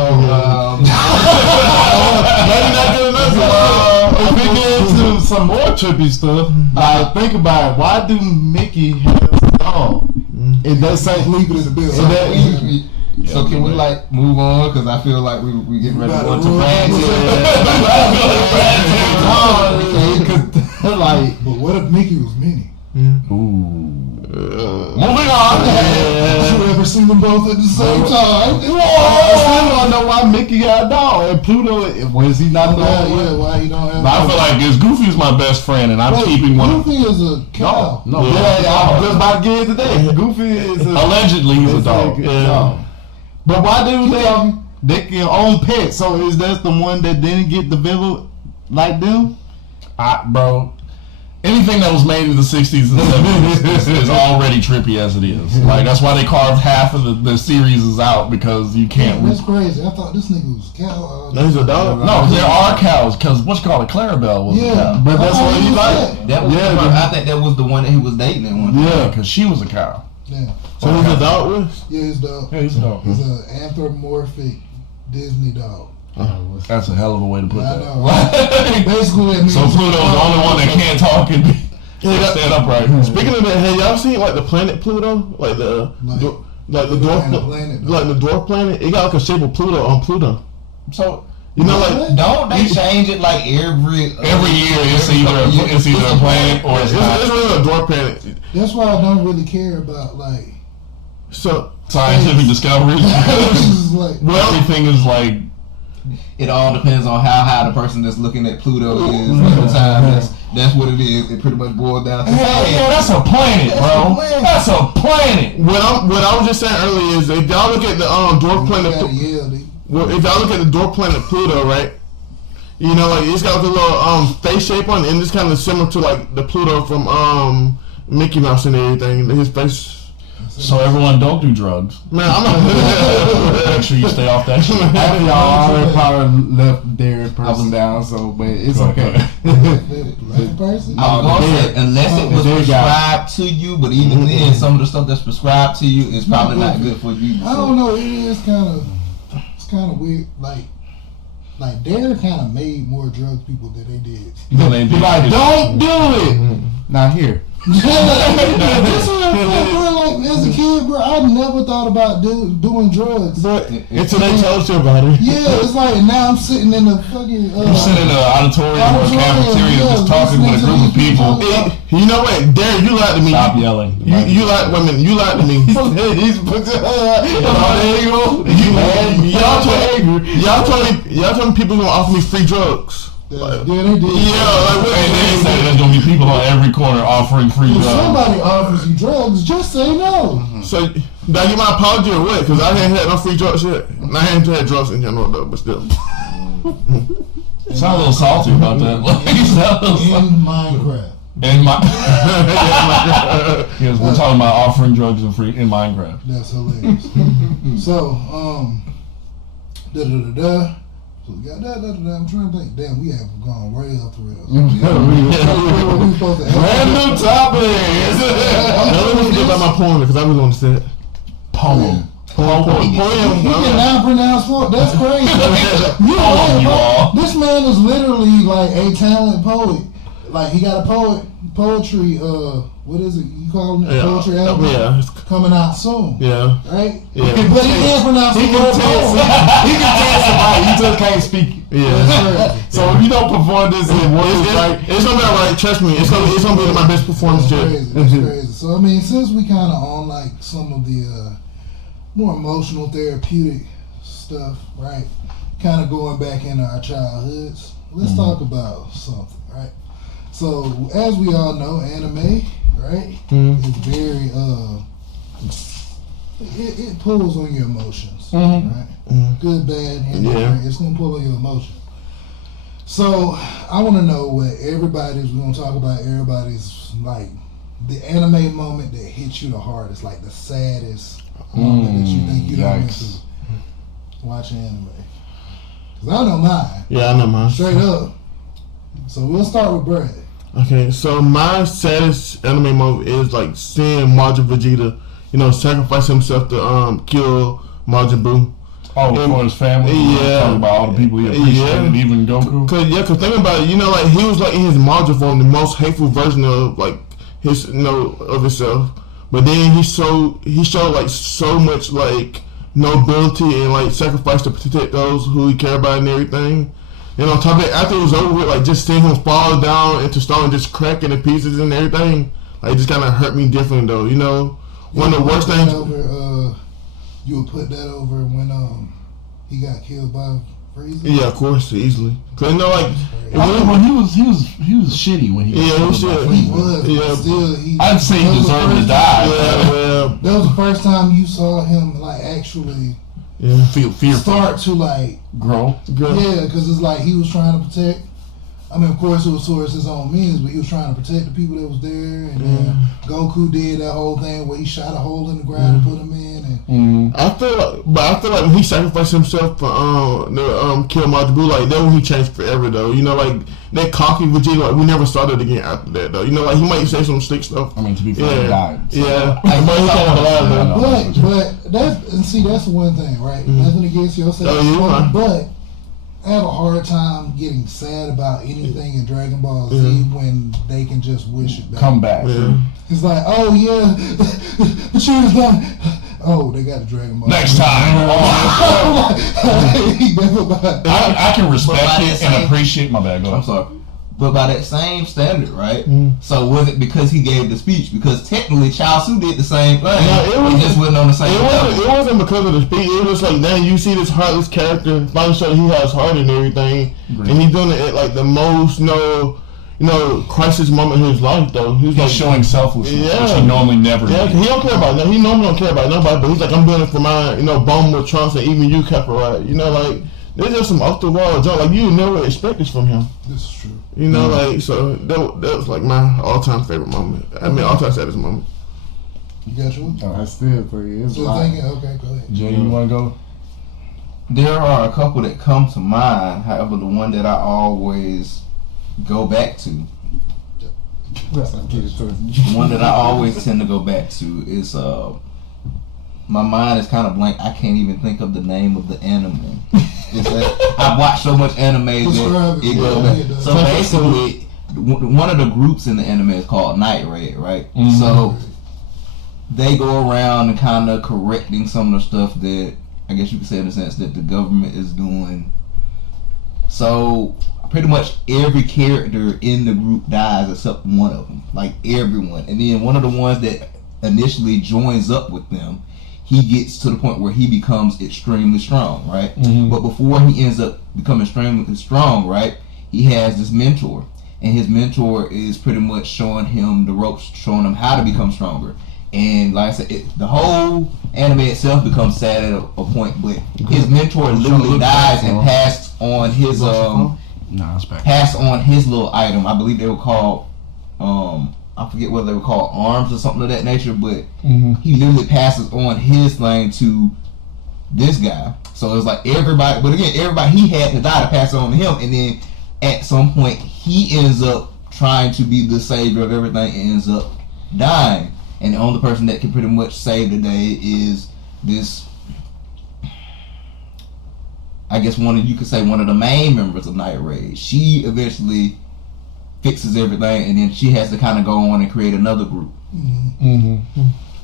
maybe not good enough. If we get into some more trippy stuff, think about it. Why do Mickey have a dog? If that's like Leave it as a bill. So can we like move on, because I feel like we getting ready to go to Brad. like, But what if Mickey was Minnie? Moving on. Did you ever see them both at the same time? I still don't know why Mickey got a dog and Pluto. Was he not the only one? Yeah, why he don't have? I feel like this Goofy's my best friend, and I'm keeping one. Goofy is a cow. No, Yeah, I was just about to get it today. Goofy is allegedly he's a dog. dog. But why do they can own pets? So is that the one that didn't get developed like them? Bro, anything that was made in the 60s and 70s is already trippy as it is. Like, that's why they carved half of the series is out, because you can't. That's crazy. I thought this nigga was a cow. No, he's a dog. No, there are cows, because what's called a Clarabelle was a cow. But that's what he like. That was I think that was the one that he was dating at one time. Yeah, because she was a cow. Yeah. So he's a dog with? Yeah, his dog. Yeah, he's a dog. He's an anthropomorphic Disney dog. That's a hell of a way to put I that. know. Basically, that means So Pluto's the only one that can't talk and stand upright. Speaking of that, have y'all seen like the planet Pluto? Like the dwarf planet. like the dwarf planet? It got like a shape of Pluto on Pluto. So You know, like Don't they change it like every year? It's either a planet or it's not. It's really a dwarf planet. That's why I don't really care about like Scientific discoveries. like, Everything is like. It all depends on how high the person that's looking at Pluto is at the time. That's what it is. It pretty much boils down to. Hey, that's a planet, bro. That's a planet. What I was just saying earlier is if y'all look at the dwarf planet. If y'all look at the dwarf planet Pluto, right? You know, like it's got the little face shape on it, and it's kind of similar to like the Pluto from Mickey Mouse and everything. His face. So everyone don't do drugs. Man, I'm not. Make sure you stay off that shit. Y'all already probably left Derek person down, so but it's okay. Black person? I was gonna say, unless it was prescribed to you, but even then, some of the stuff that's prescribed to you is probably not good for you. I don't know. It is kind of weird. Like Derek kind of made more drugs people than they did. Like, don't do it. Not here. That's what like as a kid, bro. I never thought about doing drugs. But until they told you about it. Yeah, it's like now I'm sitting in the fucking. You sitting in an auditorium or cafeteria just talking with a group of people. You know what, Derek? You lied to me. Stop yelling. You lied, women. You lied to me. Y'all told me people gonna offer me free drugs. Yeah, they did. Yeah, like And they say there's gonna be people on every corner offering free If drugs. somebody offers you drugs, just say no. So, did I get my apology or what? Because I ain't had no free drugs yet. And I ain't had drugs in general though, but still. Sound a little salty about that. In Minecraft. In my yes, we're talking about offering drugs and free in Minecraft. That's hilarious. So, So we got that. I'm trying to think. Damn, we have gone way off the rails. We supposed to Brand new topic. Let me forget about my poem because I really want to say it. Poem. You can now pronounce poem. That's crazy. This man is literally like a talent poet. Like he got a poetry. What is it? You call it poetry album? Yeah. Coming out soon. Yeah. Right? Yeah. But he can't pronounce the word poem. He can tell somebody. You just can't speak it. Yeah. So if you don't perform this in words right, it's gonna be alright. Trust me. It's gonna be my best performance yet. That's crazy. So I mean, since we kind of on like some of the more emotional, therapeutic stuff, right? Kind of going back into our childhoods. Let's talk about something, right? So as we all know, anime, right, is very it pulls on your emotions, right? Good, bad, indifferent. It's gonna pull on your emotions. So I want to know what we're gonna talk about everybody's like the anime moment that hits you the hardest, like the saddest moment that you think you don't want to watch anime. Cause I know mine. Yeah, I know mine. Straight up. So we'll start with Brad. Okay, so my saddest anime moment is like seeing Majin Vegeta, sacrifice himself to kill Majin Buu. Oh, for his family. Yeah. Talking about all the people he appreciated, even Goku. Cause think about it, like he was like in his Majin form, the most hateful version of like his, of himself. But then he showed like so much like nobility and like sacrifice to protect those who he cared about and everything. And on top of it, after it was over with, like just seeing him fall down into stone and just cracking to pieces and everything, like it just kind of hurt me different though. One of the worst things. You would put that over when he got killed by Frieza? Yeah, of course, easily. Cause he was shitty when he was. Yeah, he was shitty. He was. Yeah, still, I'd say he deserved to die. Yeah. That was the first time you saw him like actually. Yeah, fearful. Start to like grow. Yeah, because it's like he was trying to protect. I mean, of course, it was towards his own means, but he was trying to protect the people that was there. And then Goku did that whole thing where he shot a hole in the ground and put him in. And I feel like when he sacrificed himself for kill Majin Buu, like that when he changed forever though. Like that cocky Vegeta, like we never saw that again after that though. Like he might say some slick stuff. I mean, to be fair, he died. So. Yeah, but that's one thing, right? Nothing against yourself, but I have a hard time getting sad about anything in Dragon Ball Z when they can just wish it back. Come back. Yeah. It's like, oh yeah, Vegeta's done. Oh, they got the Dragon Ball. Next time. Never mind. I can respect But by it that and same- appreciate my bad. Go I'm ahead. sorry. But by that same standard, right? So was it because he gave the speech? Because technically, Chaozu did the same thing. No, it just wasn't on the same level. It wasn't because of the speech. It was just like, now you see this heartless character. Finally show that he has heart and everything, and he's doing it at like the most, crisis moment in his life. Though he's like showing selflessness, Yeah. which he normally never Yeah, did. he don't care about He normally don't care about nobody, but he's like, I'm doing it for my, bone with Trunks and even you, Kakarot. Like, there's just some off the wall junk. Like, you never expect this from him. This is true. So that was like my all-time favorite moment. I mean, all-time saddest moment. You got yours? I still for you. It's Still like, thinking? Okay, go ahead. Jay, you want to go? There are a couple that come to mind. However, the one that I always go back to, the one that I always tend to go back to is my mind is kind of blank. I can't even think of the name of the anime. I've watched so much anime that it goes back. So basically, one of the groups in the anime is called Night Raid, right? Mm-hmm. So they go around and kind of correcting some of the stuff that I guess you could say in the sense that the government is doing. So pretty much every character in the group dies except one of them, like everyone. And then one of the ones that initially joins up with them, he gets to the point where he becomes extremely strong, right? Mm-hmm. But before he ends up becoming extremely strong, right, he has this mentor. And his mentor is pretty much showing him the ropes, showing him how to become stronger. And like I said, the whole anime itself becomes sad at a point, but his mentor literally dies and passed on his It's back. passed on his little item. I believe they were called I forget whether they were called arms or something of that nature, but he literally passes on his thing to this guy. So it's like everybody, but again, he had to die to pass it on to him, and then at some point he ends up trying to be the savior of everything and ends up dying. And the only person that can pretty much save the day is this, I guess you could say one of the main members of Night Raid. She eventually fixes everything, and then she has to kind of go on and create another group. Mm-hmm.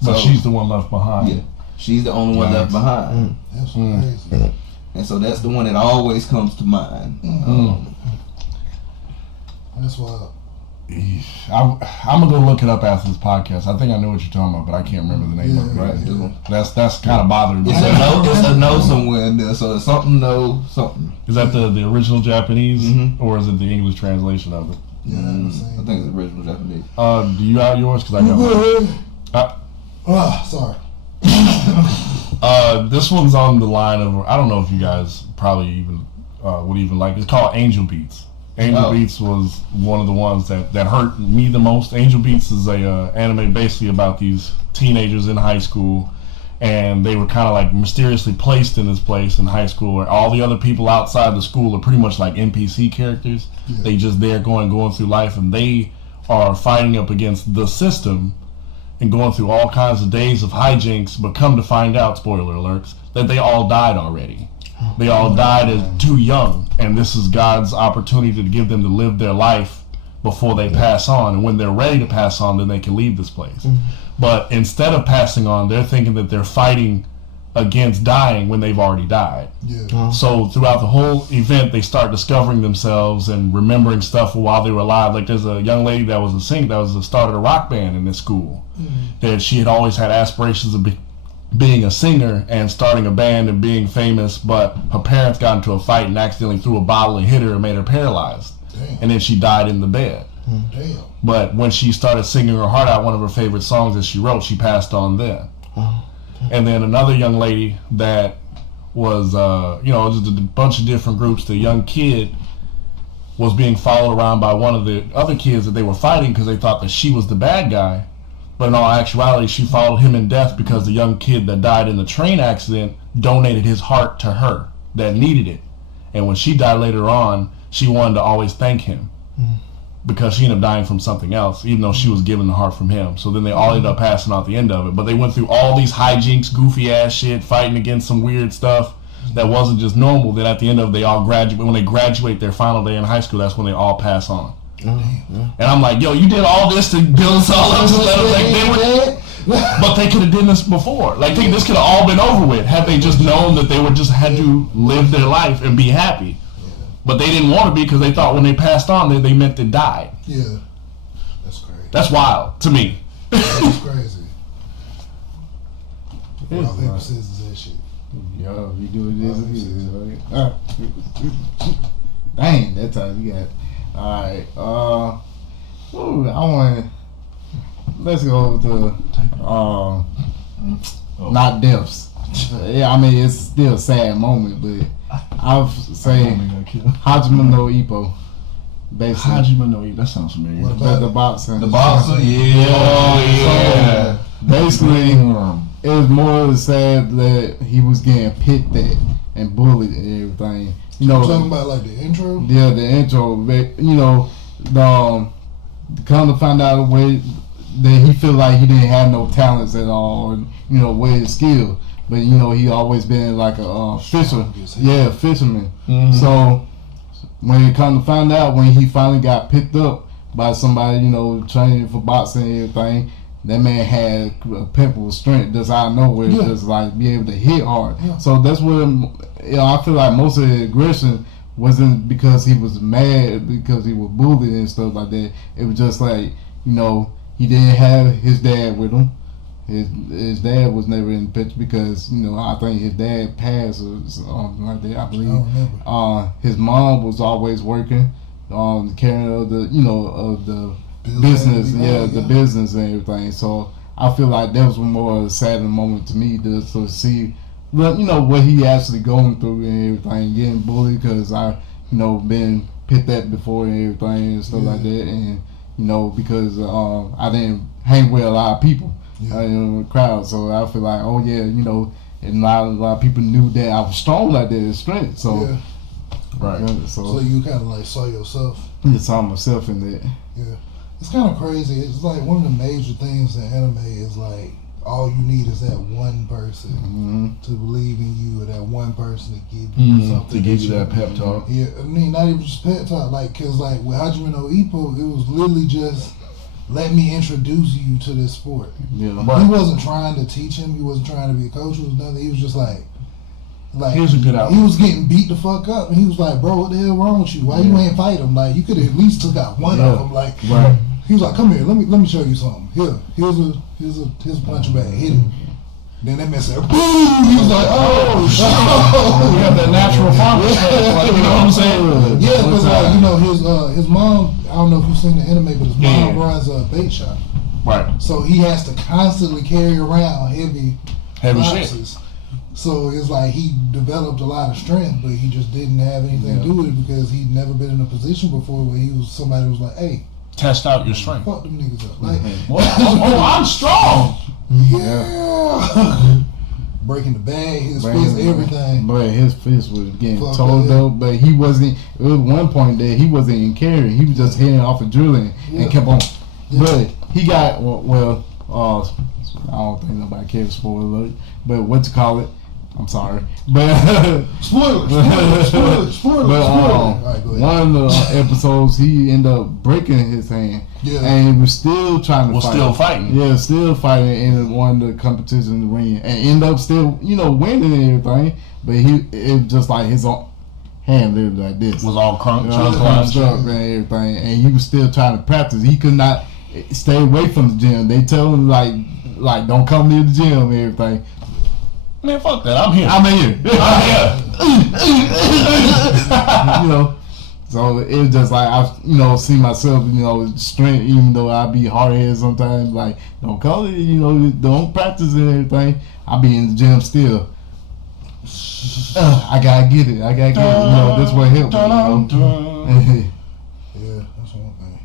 But So- she's the one left behind. Yeah, she's the only one left behind. That's crazy. And so that's the one that always comes to mind. That's wild. I'm gonna go look it up after this podcast. I think I know what you're talking about, but I can't remember the name of it. Right, Yeah. dude. That's kind of bothering me. It's a no somewhere in there, so it's something something. Is that the original Japanese, Mhm. or is it the English translation of it? Yeah, I haven't seen I think it's the original Japanese. Do you have yours? Because I got mine. Sorry. This one's on the line of, I don't know if you guys probably even would even like it. It's called Angel Beats. Angel Beats was one of the ones that hurt me the most. Angel Beats is a anime basically about these teenagers in high school, and they were kind of like mysteriously placed in this place in high school where all the other people outside the school are pretty much like NPC characters. Yeah. They just there going through life, and they are fighting up against the system and going through all kinds of days of hijinks, but come to find out, spoiler alerts, that they all died already. They all died as too young, and this is God's opportunity to give them to live their life before they pass on, and when they're ready to pass on, then they can leave this place. But instead of passing on, they're thinking that they're fighting against dying when they've already died. Yeah. So throughout the whole event, they start discovering themselves and remembering stuff while they were alive. Like there's a young lady that was a singer, that was the start of a rock band in this school, that she had always had aspirations of being a singer and starting a band and being famous, but her parents got into a fight and accidentally threw a bottle and hit her and made her paralyzed. Damn. And then she died in the bed. Damn. But when she started singing her heart out, one of her favorite songs that she wrote, she passed on then. And then another young lady that was, just a bunch of different groups. The young kid was being followed around by one of the other kids that they were fighting because they thought that she was the bad guy. But in all actuality, she followed him in death because the young kid that died in the train accident donated his heart to her that needed it. And when she died later on, she wanted to always thank him because she ended up dying from something else, even though she was given the heart from him. So then they all ended up passing out the end of it. But they went through all these hijinks, goofy ass shit, fighting against some weird stuff that wasn't just normal. Then at the end of it, they all graduate. When they graduate their final day in high school, that's when they all pass on. And I'm like, yo, you did all this to build us all up to let us like they were. but they could have done this before. Like this could have all been over with had they just known that they were just had to live their life and be happy. But they didn't want to be because they thought when they passed on they meant to die. Yeah, that's crazy. That's wild to me. That's crazy. It's Rock, paper, right. scissors, that shit. Yo, you do it this right? Dang, that time you got it. Alright, I want let's go to not deaths. Yeah, I mean it's still a sad moment, but I'll say Hajime no Ippo. Basically, Hajime no Ippo. That sounds familiar. What about the boxer. The boxer, yeah. So, basically, it was more sad that he was getting picked at and bullied and everything. You know, talking about like the intro? yeah, the intro. But, you know, come to find out that he feel like he didn't have no talents at all, or you know, with his skill. But you know, he always been like a fisherman. Yeah, fisherman. Mm-hmm. So when it come to find out, when he finally got picked up by somebody, you know, training for boxing and everything, that man had a pimple of strength just out of nowhere, just like be able to hit hard. Yeah. So that's what you know. I feel like most of the aggression wasn't because he was mad because he was bullied and stuff like that. It was just like, you know, he didn't have his dad with him. His dad was never in the picture because, you know, I think his dad passed or something like that, I believe. I don't remember. His mom was always working, caring of the, you know, of the business, the business and everything. So I feel like that was more of a sad moment to me to see, you know, what he actually going through and everything, getting bullied because I, you know, been picked at before and everything and stuff like that, and you know, because I didn't hang with a lot of people. In the crowd, so I feel like, oh yeah, you know, and a lot of people knew that I was strong like that, strength. So, right. So you kind of like saw yourself. I saw myself in that. Yeah, it's kind of crazy. It's like one of the major things in anime is like all you need is that one person to believe in you, or that one person to give you something. To give you that pep talk. Yeah, I mean, not even just pep talk. Like, cause like with Hajime no Ippo, it was literally just, let me introduce you to this sport. Yeah, He wasn't trying to teach him. He wasn't trying to be a coach. It was nothing. He was just like here's a good outfit. He was getting beat the fuck up, and he was like, "Bro, what the hell wrong with you? Why you ain't fight him? Like, you could have at least took out one of them. Like, he was like, come here, let me show you something. Here's a punch bag. Hit him." Then that man said, boom! He was like, oh, shit. We have that natural farmer stuff, like, you know what I'm saying? Yeah, because you know, his mom, I don't know if you've seen the anime, but his mom runs a bait shop. Right. So he has to constantly carry around heavy shit. So it's like he developed a lot of strength, but he just didn't have anything to do with it because he'd never been in a position before where somebody was like, hey, test out your strength. Fuck them niggas up. Like, I'm strong. Yeah. Breaking the bag, his fist, everything. But his fist was getting Fuck told that. up. But he wasn't. It was one point that he wasn't even carrying. He was just hitting off of drilling and kept on. Yeah. But he got I don't think nobody cares. Spoiler alert. But what you call it? I'm sorry, but Spoiler. But All right, go ahead. one of the episodes, he ended up breaking his hand, and he was still trying to fight. Still fighting. Yeah, still fighting in one of the competitions in the ring, and ended up still, winning and everything. But it was just like his own hand literally like this. Was all crunched up and everything, and he was still trying to practice. He could not stay away from the gym. They tell him like don't come near the gym and everything. Man, fuck that. I'm here. I'm here. I'm here. So it was just like I, see myself, strength. Even though I be hard headed sometimes, like don't call it, don't practice and everything. I be in the gym still. I gotta get it. That's what helped me. Yeah, that's one thing.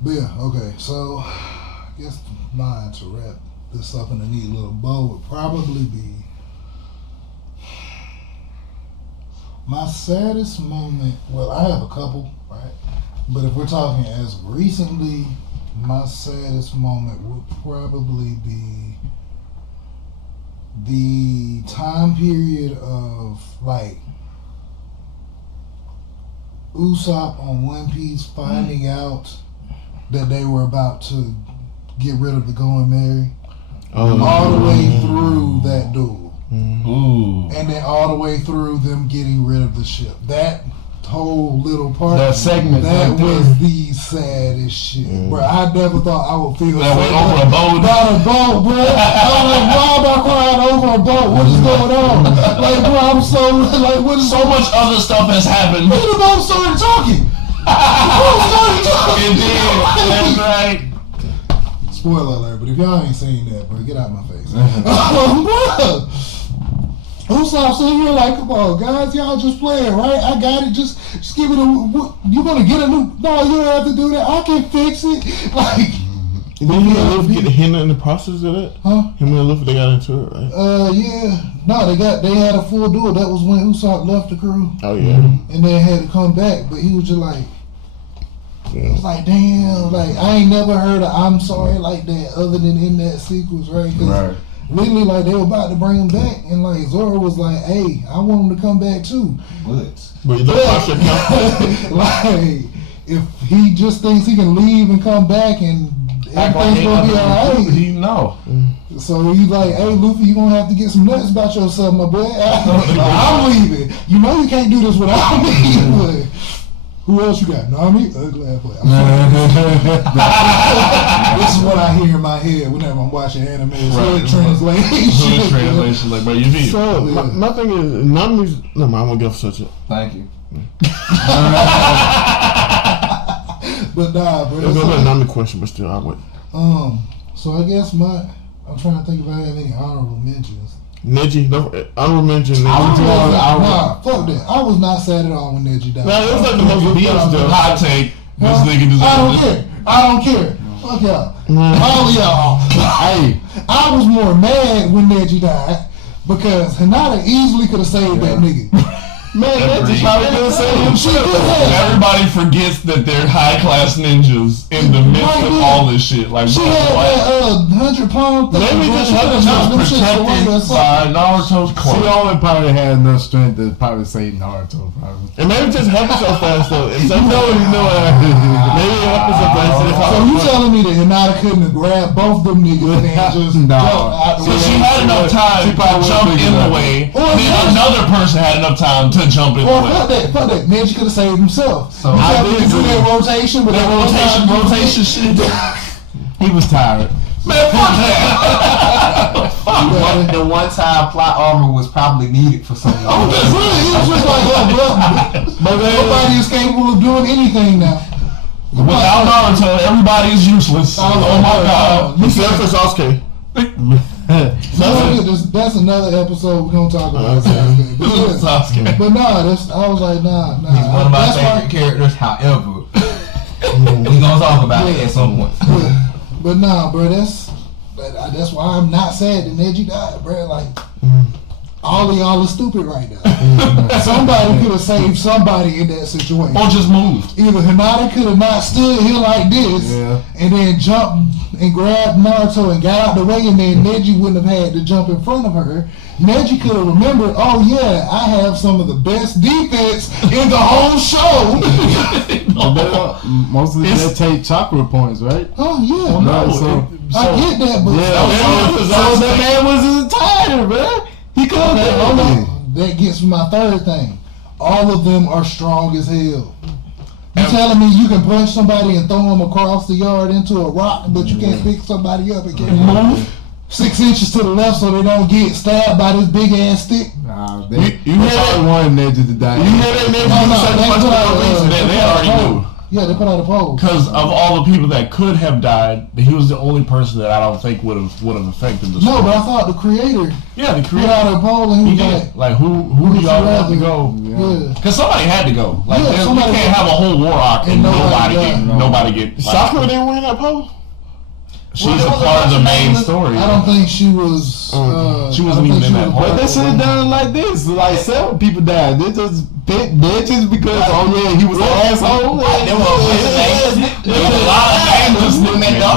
But yeah, okay. So I guess mine to wrap this up in a neat little bow would probably be my saddest moment. Well, I have a couple, right? But if we're talking as recently, my saddest moment would probably be the time period of like Usopp on One Piece finding out that they were about to get rid of the Going Merry. all the way through that duel. Ooh. And then all the way through them getting rid of the ship. That whole little part, That segment that right there. was the saddest shit, bro. I never thought I would feel That went sad over a boat. about a boat, bro. I was like, why am I crying over a boat? What is going on? Like, bro, I'm so like, what is So much other stuff has happened. Look at the boat started talking. It did. That's right. Spoiler alert, but if y'all ain't seen that, bro, get out my face. Bro. Who stops sitting here like, come on, guys, y'all just playing, right? I got it. Just give it a. You gonna get a new? No, you don't have to do that. I can fix it. Like, Did he and Luffy get a hint in the process of that? huh? Him and Luffy, they got into it, right? Yeah. No, they had a full duel. That was when Usopp left the crew, Oh yeah. and then had to come back. But he was just like, it was like, damn, like I ain't never heard of I'm sorry like that other than in that sequence, right? 'Cause literally, like, they were about to bring him back, and like Zoro was like, "Hey, I want him to come back too." But the process count. Like, if he just thinks he can leave and come back and everything's gonna be alright, He know. so he's like, "Hey, Luffy, you gonna have to get some nuts about yourself, my boy. I'm leaving. You know you can't do this without me." But who else you got? Nami? Ugly ass boy. This is what I hear in my head whenever I'm watching anime. It's Right. hood translation. Hood translation, like, bro, you need. So my thing is, Nami's. No, man, I won't get off such a. Thank you. But nah, bro. It's it's not a like, Nami question, but still, I would. so I guess I'm trying to think if I have any honorable mentions. Neji, honorable mention. Nah, fuck that. I was not sad at all when Neji died. Nah, it was like the most ridiculous stuff. Hot take. This nigga deserves I don't this. care. I don't care. Fuck y'all. All of y'all. Hey, I was more mad when Neji died because Hinata easily could have saved that nigga. Man, Neji probably could have said him She shit. could have. Everybody forgets that they're high class ninjas in the midst Right of there. all this shit. Like, She bro, had what? that 100-pound thing. Maybe bro. just She had could've to knocked them just shits away or Protected something. by Naruto's she clone. only probably had enough strength to probably say Naruto. Probably. And maybe just happened so fast though. And sometimes, maybe it happened so fast. So you telling me that Hinata couldn't have grabbed both them niggas and just No. jumped out the So way? she had enough time She to probably jump would've in the figured way. Or Then just- another person had enough time to jump in the Or way. fuck that. Neji could have saved himself. So you I tell me did to do agree. that rotation, but That rotation shit. He was tired. Man, fuck that. The one time plot armor was probably needed for some reason. That's really, it was just like, bro, nobody is capable of doing anything now. Without Naruto, everybody is useless. Oh my god. Except for Sasuke. That's another episode we're gonna talk about. Sasuke. But, yeah. Sasuke. But nah, I was like, nah. He's one of my That's why- favorite characters. However, we gonna talk about it at some point. But nah, bro, that's why I'm not sad that Neji died, bro. Like, all of y'all are stupid right now. Somebody could have saved somebody in that situation. Or just moved. Either Hinata could have not stood here like this Yeah. and then jumped and grabbed Naruto and got out the way, and then Neji wouldn't have had to jump in front of her. Neji could have remembered, oh yeah, I have some of the best defense in the whole show. Most of them take chakra points, right? Oh yeah, No, so I get that, but so that man wasn't tired, man. He could okay, hold have. on. That gets to my third thing. All of them are strong as hell. You telling me you can punch somebody and throw them across the yard into a rock, but you can't pick somebody up and can't move 6 inches to the left so they don't get stabbed by this big ass stick? Nah, You hear that? one Neji to die. You hear that, Neji? They already knew. Yeah, they put out a poll. Because of all the people that could have died, he was the only person that I don't think would have affected the story. No, but I thought the creator Yeah, the put creator. out a poll and He he was did. like, Like, who do would you y'all have to rather- go? yeah. Because somebody had to go. Like, Yeah, we somebody can't had- have a whole war arc and And nobody nobody get. Like, Sakura didn't win that poll. she's Well, a there was part of the bunch main names. story. I don't think she was. She wasn't I don't even think in she that was- part. But they should have done it like this. Like several people died. They just picked bitches because he was an asshole. There was a lot of nameless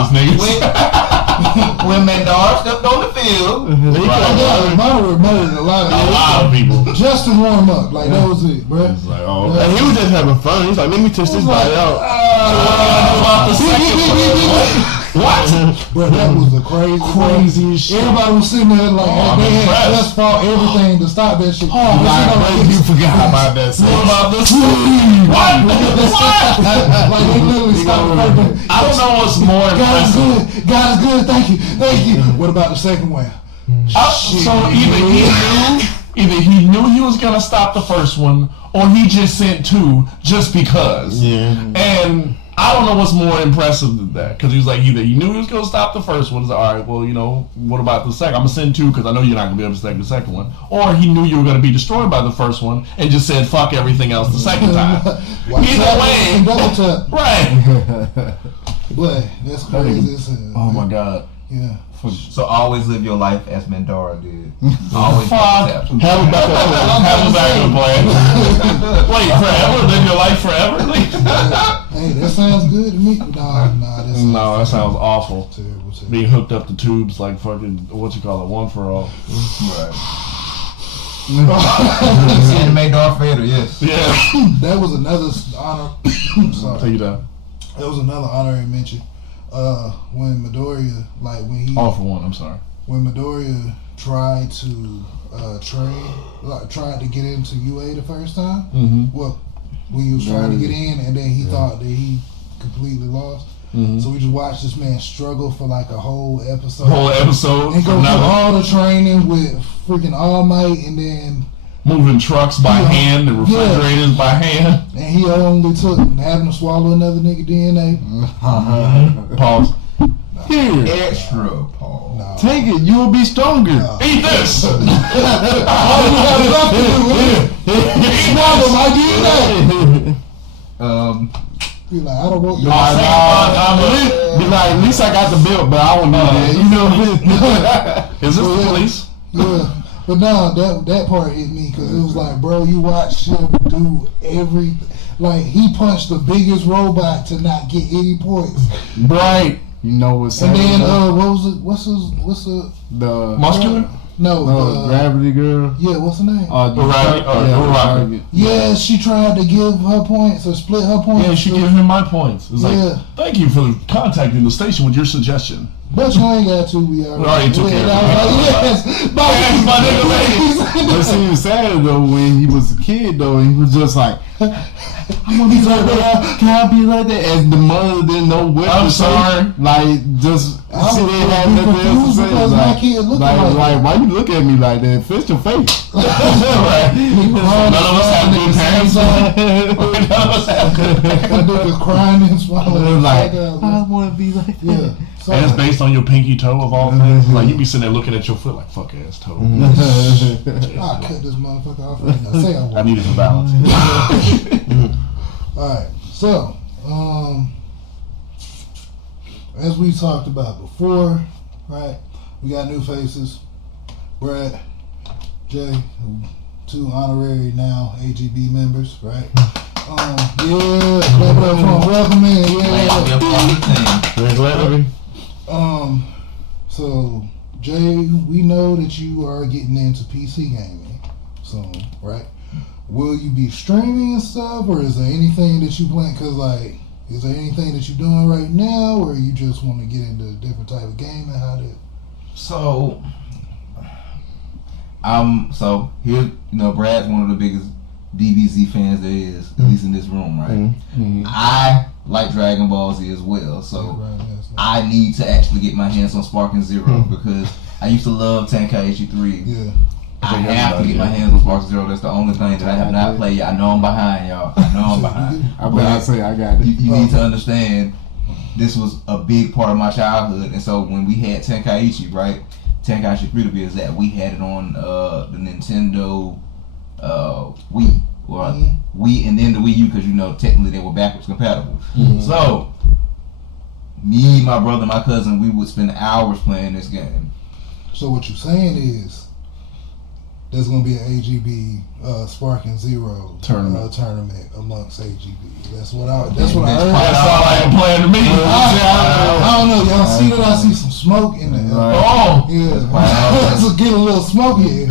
niggas. When Mandar stepped on the field, Murdered a lot A lot of people. just to warm up. Like that was it, bro. It's like, oh, And he was just having fun. He's like, let me test this body out. about the second one. What? Bro, that was the Crazy as shit. Everybody was sitting there like I'm they had impressed. just fought everything to stop that shit. Oh, Like, you forgot about that. What about this? What? What? Like they literally stopped the I don't know what's more God is impressive. good. God is good. Thank you. What about the second one? So either he knew he was gonna stop the first one, or he just sent two just because. Yeah. And I don't know what's more impressive than that, because he was like, either he knew he was gonna stop the first one, he's like, all right, well, you know, what about the second? I'm gonna send two because I know you're not gonna be able to take the second one. Or he knew you were gonna be destroyed by the first one and just said fuck everything else the second time. Either way, double tap. right? Boy, that's crazy as hell. Oh my god. Yeah. So always live your life as Mandara did. Always Fuck. tap. Have a backup. Have a backup plan. Wait, forever? Live your life forever? Hey, that sounds good to me. Nah, That sounds awful. terrible. Being hooked up to tubes like fucking, what you call it, one for all. Right. Anime Darth Vader, yes. Yeah. That was another honor. Sorry. Take it down. That was another honorary mention. When Midoriya, like All for one, I'm sorry. when Midoriya tried to tried to get into UA the first time. Mm-hmm. Well, when he was trying to get in, and then he thought that he completely lost. Mm-hmm. So we just watched this man struggle for like a whole episode. Whole episode. And go through Another- all the training with freaking All Might, and then moving trucks by hand and refrigerators by hand. and he only took having to swallow another nigga DNA. Pause. Here, Extra, Paul. Nah. take it. You will be stronger. Eat this. All you have left to do is swallow my DNA. Be like, I don't want your Be like, at least I got the belt, but I don't need that. You know. Is this the police? Yeah. But no, that part hit me because it was like, bro, you watch him do like he punched the biggest robot to not get any points. Right. You know what's And then happening? what's the The Muscular? Gravity Girl. yeah, what's her name? Rocket. Yeah, she tried to give her points or split her points. Yeah, she gave him my points. It's like, Yeah. thank you for contacting the station with your suggestion. But you ain't got to. We already took care of it. Yes, Yes, my nigga, But see, it was sad though when he was a kid though, he was just like, I want to be like that. Can I be like that? As the mother didn't know what I'm to say. sorry. Like just I sit was there and have nothing else to say. because my kid looked like Like, why you look at me like that? Fix your face. Right. None of us have good parents. None of us have good parents. That nigga crying and swallowing. Like, I want to be like that. yeah. So, And it's based on your pinky toe of all things. Like, you be sitting there looking at your foot like, fuck ass toe. I cut this motherfucker off right now. Say I I want. need it for balance. Alright, so, as we talked about before, right, we got new faces. Brad, Jay, two honorary now AGB members, right? Yeah, clap it up for them. Welcome in, Glad to be a part of the team. So, Jay, we know that you are getting into PC gaming soon, right? Will you be streaming and stuff, or is there anything that you plan? Cause like, is there anything that you're doing right now, or you just want to get into a different type of gaming? How did? So here, Brad's one of the biggest DBZ fans there is, at least in this room, right? I like Dragon Ball Z as well, so I need to actually get my hands on Sparking Zero because I used to love Tenkaichi 3. Yeah. I have to get my hands on Sparking Zero. That's the only thing that I have not played yet. I know I'm behind, y'all. I know I'm behind. I say I got it. You need to understand, this was a big part of my childhood, and so when we had Tenkaichi, right? Tenkaichi 3 to be exact, we had it on the Nintendo Wii. Well, Wii and then the Wii U, because technically they were backwards compatible. So me, my brother, my cousin, we would spend hours playing this game. So what you're saying is there's gonna be an AGB Sparking Zero tournament amongst AGB. That's what I heard. That's all I am playing to me. I don't know. Y'all see that? I see some smoke in there. Oh. Yeah. So get a little smoky.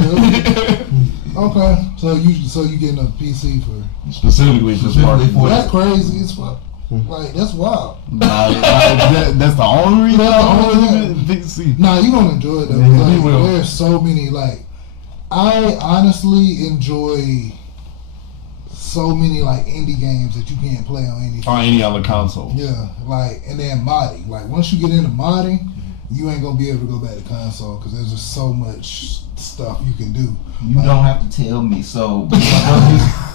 Okay. So you getting a PC for Specifically for Sparking. that's crazy as fuck. Like, that's wild. That's the only reason. That's the only reason. Nah, you gonna enjoy it though. Yeah, Like, you will. there's so many. Like, I honestly enjoy so many like indie games that you can't play on any. On any other console. Yeah, like, and then modding. Like, once you get into modding, you ain't gonna be able to go back to console because there's just so much stuff you can do. You Like, don't have to tell me. So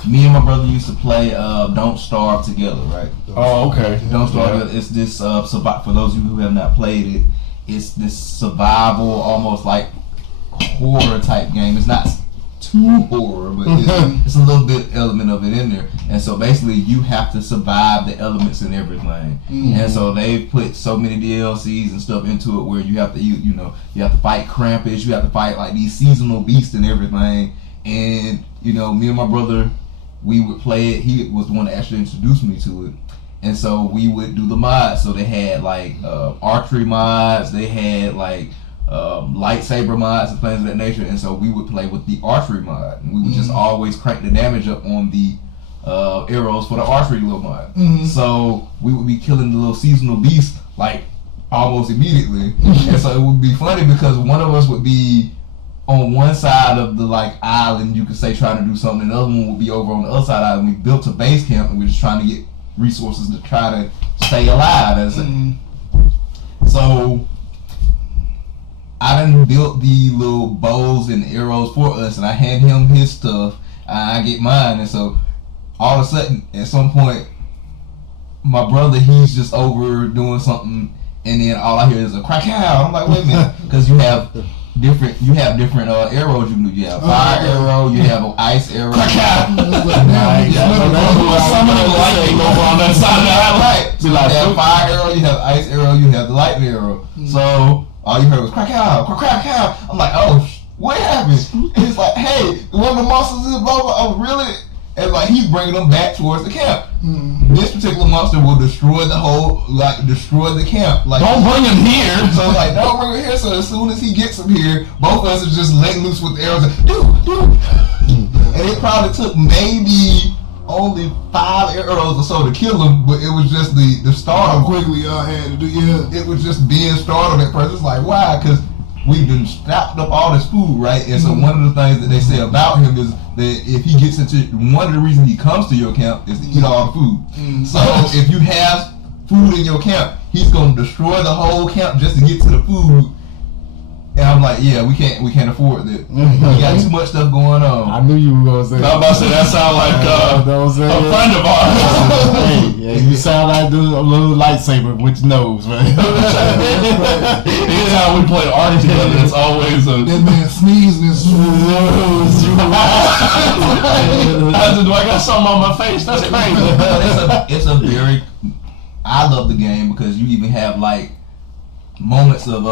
me and my brother used to play Don't Starve together, right? Oh, okay. Don't Starve Yeah. together. It's this for those of you who have not played it, it's this survival, almost like horror type game. It's not too horror, but it's a little bit element of it in there. And so basically, you have to survive the elements and everything. And so they've put so many DLCs and stuff into it where you have to you have to fight Krampus, you have to fight like these seasonal beasts and everything. And me and my brother, we would play it. He was the one that actually introduced me to it. And so we would do the mods. So they had like archery mods, they had like lightsaber mods and things of that nature, and so we would play with the archery mod, and we would just always crank the damage up on the arrows for the archery little mod. So we would be killing the little seasonal beasts like almost immediately, and so it would be funny because one of us would be on one side of the like island, you could say, trying to do something, and the other one would be over on the other side of the island. We built a base camp, and we're just trying to get resources to try to stay alive. So I done built the little bows and arrows for us, and I hand him his stuff, I get mine, and so all of a sudden, at some point, my brother, he's just over doing something, and then all I hear is a crack out. I'm like, wait a minute, because you have different arrows you can do. You have fire arrow, you have an ice arrow. Crack out. Summoning lightning over on that side of the Right. So you have fire arrow, you have ice arrow, you have the lightning arrow. So all you heard was crack out, crack out. I'm like, oh, what happened? And he's like, hey, one of the monsters is blah blah. Oh, really? And like he's bringing them back towards the camp. This particular monster will destroy the camp. Like, don't bring him here. So like, don't bring him here. So as soon as he gets him here, both of us are just letting loose with the arrows. And it probably took maybe only 5 arrows or so to kill him, but it was just the start. How quickly y'all had to do? Yeah, it was just being started on that person. It's like, why? Because we've been stocked up all this food, right? And so one of the things that they say about him is that if he gets into, one of the reasons he comes to your camp is to eat all the food. So if you have food in your camp, he's gonna destroy the whole camp just to get to the food. And I'm like, yeah, we can't afford that. We got too much stuff going on. I knew you were gonna say. I was about to say that sound like a friend of ours. Hey, you sound like a little lightsaber with your nose, man. Anytime we play art together, it's always a. that man sneezing and Do I got something on my face? That's crazy. It's a very. I love the game because you even have like moments of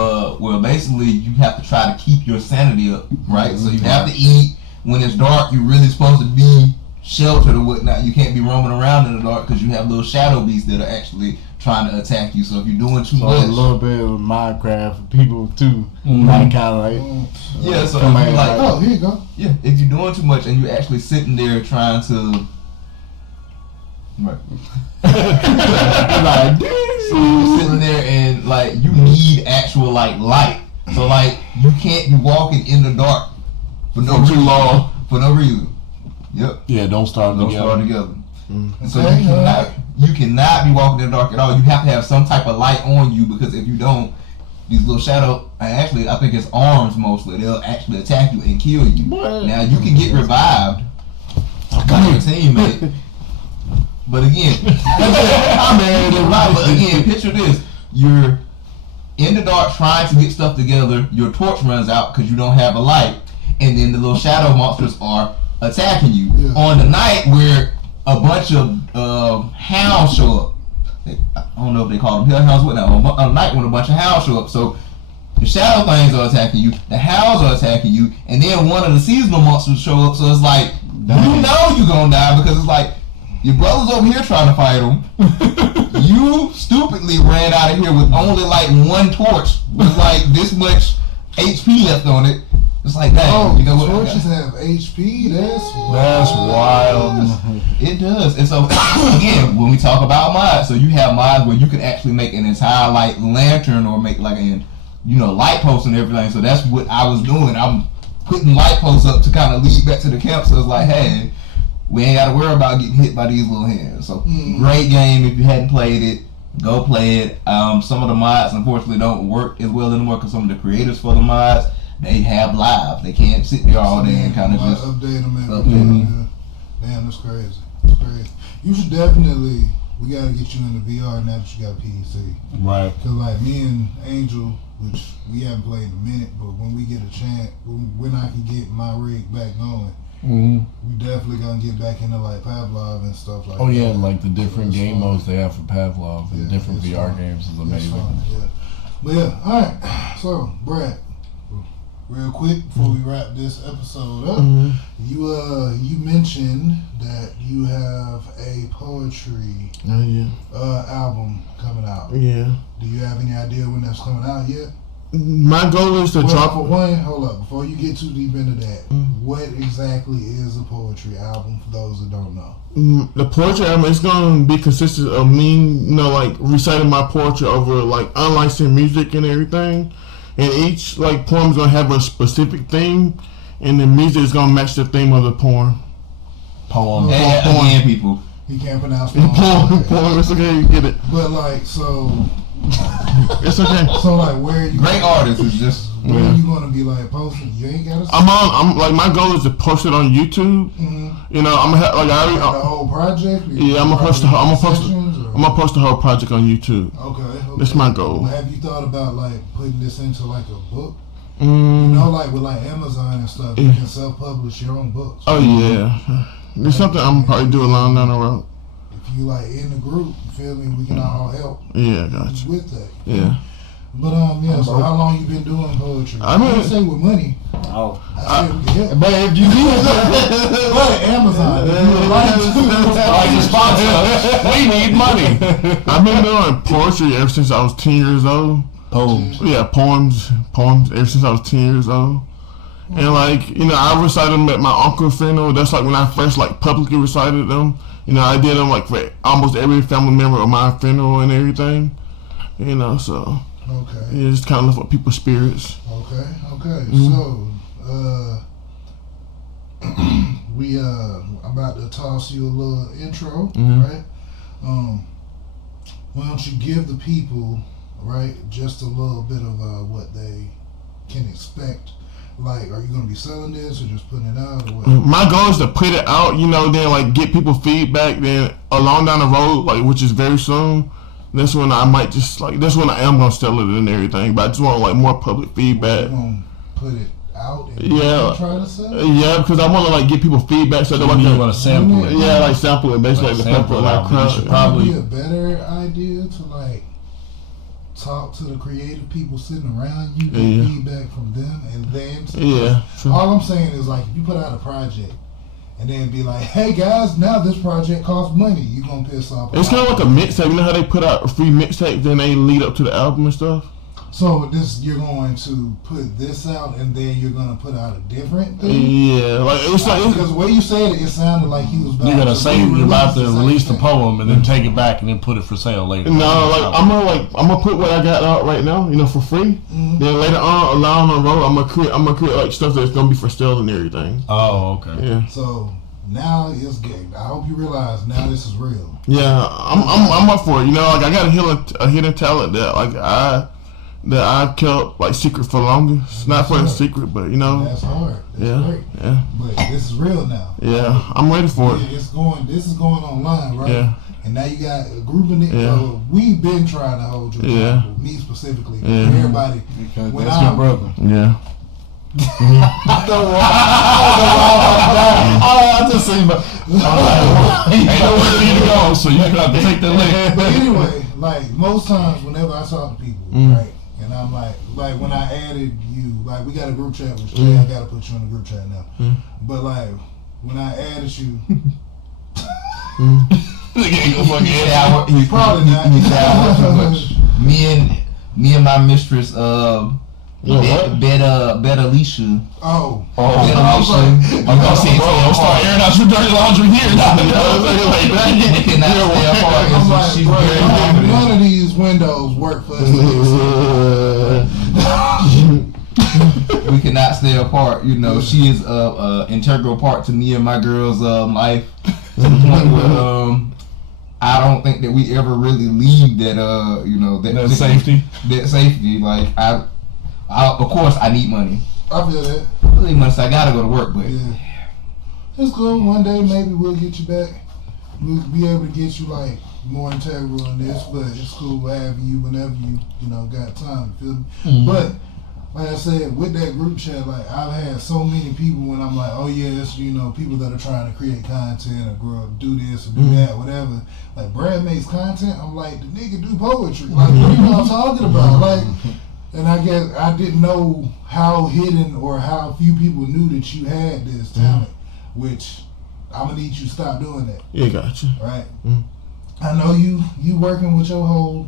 where basically you have to try to keep your sanity up, right? So you have to eat. When it's dark, you're really supposed to be sheltered or whatnot. You can't be roaming around in the dark because you have little shadow beasts that are actually trying to attack you. So if you're doing too much, a little bit of Minecraft for people too, like kind of like yeah. So if you're like, oh, here you go. yeah, if you're doing too much and you're actually sitting there trying to, right. like, So you're sitting there and like you need actual like light. So like you can't be walking in the dark for no reason. For no reason. Yep. Yeah, don't start together. And so you cannot be walking in the dark at all. You have to have some type of light on you because if you don't, these little shadow, actually I think it's arms mostly, they'll actually attack you and kill you. Now you can get revived by your teammate. But again, picture this. You're in the dark trying to get stuff together, your torch runs out because you don't have a light, and then the little shadow monsters are attacking you. Yeah. On the night where a bunch of hounds show up. I don't know if they call them hellhounds, whatnot. On a night when a bunch of hounds show up. So the shadow things are attacking you, the hounds are attacking you, and then one of the seasonal monsters show up, so it's like, you know you're gonna die because it's like, your brother's over here trying to fight him. You stupidly ran out of here with only like one torch with like this much HP left on it. It's like that. Oh, You know, torches have HP. That's wild. It does. And so again, when we talk about mods, so you have mods where you can actually make an entire like lantern or make like a light posts and everything. So that's what I was doing. I'm putting light posts up to kind of lead back to the camp. So it's like, hey, we ain't got to worry about getting hit by these little hands. So great game. If you hadn't played it, go play it. Some of the mods unfortunately don't work as well anymore because some of the creators for the mods, they have live. They can't sit there all day and kind of just update them every day. Damn, that's crazy. That's crazy. You should definitely. We gotta get you in the VR now that you got a PC. Right. Cause like me and Angel, which we haven't played in a minute, but when we get a chance, when I can get my rig back going, we definitely gonna get back into like Pavlov and stuff like that. Oh yeah, like the different game modes they have for Pavlov and different VR games is amazing. Yeah. But yeah, all right. So Brad, real quick before we wrap this episode up, you mentioned that you have a poetry album coming out. Yeah. Do you have any idea when that's coming out yet? My goal is to drop. For one, hold up. Before you get too deep into that, what exactly is a poetry album for those that don't know? The poetry album is going to be consistent of me, like reciting my poetry over like unlicensed music and everything. And each like poem is going to have a specific theme, and the music is going to match the theme of the poem. Again, people. He can't pronounce poem. It's okay, you get it. But like, so it's okay. So like, where are you? Great artists is just. Where are you gonna be like posting? You ain't gotta. I'm like my goal is to post it on YouTube. You know, I'm gonna the whole project. Yeah, I'm gonna post the whole project on YouTube. Okay. That's my goal. Have you thought about like putting this into like a book? You know, like with like Amazon and stuff, you can self-publish your own books. Oh yeah, there's something I'm probably doing along down the road. If you like in the group, you feel me? We can all help. Yeah, gotcha. With that. Yeah. But yeah. So how long you been doing poetry? I didn't say with money. Oh. I said we can help. But if you need but Amazon, if you would like to sponsor us, we need money. I've been doing poetry ever since I was 10 years old. Poems. Yeah, poems ever since I was 10 years old. And like, you know, I recited them at my uncle's funeral. That's like when I first like publicly recited them. You know, I did them like for almost every family member of my funeral and everything. You know, so yeah, just kind of lift up people's spirits. Okay. So we I'm about to toss you a little intro, right? Why don't you give the people, right, just a little bit of what they can expect. Like, are you gonna be selling this or just putting it out or what? My goal is to put it out, you know, then like get people feedback. Then along down the road, like which is very soon, that's when I might just like that's when I am gonna sell it and everything. But I just want like more public feedback. You gonna put it out and try to sell it? Yeah, because I want to like get people feedback so they want to sample it. Yeah, like sample it basically like the pepper like crowd. Probably a better idea to like talk to the creative people sitting around you, get feedback from them, and then all I'm saying is like if you put out a project and then be like, hey guys, now this project costs money, you gonna piss off. It's kind of like a mixtape. You know how they put out a free mixtape, then they lead up to the album and stuff. So you're going to put this out and then you're gonna put out a different thing. Yeah, like it's like because the way you said it sounded like he was. You're about to release the poem and then take it back and then put it for sale later. No, like I'm gonna put what I got out right now, you know, for free. Then later on, along the road, I'm gonna create like stuff that's gonna be for sale and everything. Oh, okay. Yeah. So now it's game. I hope you realize now this is real. Yeah, I'm up for it. You know, like I got a hidden talent that I kept like secret for longer. It's not for a secret, but you know. That's hard. That's great. Yeah. But this is real now. Yeah, I'm ready for it. This is going online, right? Yeah. And now you got a group of niggas. We've been trying to hold you accountable. Me specifically. Everybody. Because that's your brother. Yeah. I just seen my. Ain't nowhere for you to go, so you're gonna have to take the link. But anyway, like most times, whenever I talk to people, right, and I'm like when I added you, like we got a group chat with Jay. I gotta put you in the group chat now. But like when I added you. He's probably not. Me and my mistress Bet Alicia. Oh. Bet I was Alicia. like, I'm gonna say, bro, start airing out your dirty laundry here. We cannot stay apart. I'm like, She's bro, very confident. none of these windows work for us. We cannot stay apart. You know, she is a integral part to me and my girl's life. To the point where I don't think that we ever really leave that that safety. That safety. Like I of course I need money. I feel that. I need money, so I gotta go to work. But Yeah. It's cool. One day maybe we'll get you back. We'll be able to get you like more integral in this, but it's cool having you whenever you got time. You feel me? Mm-hmm. But like I said, with that group chat, like I've had so many people when I'm like, oh yes, people that are trying to create content or grow, do this or do that, whatever. Like Brad makes content. I'm like, the nigga do poetry. Like what are y'all talking about? Like, and I guess I didn't know how hidden or how few people knew that you had this talent, which I'm gonna need you to stop doing that. Yeah, gotcha. Right. I know you working with your whole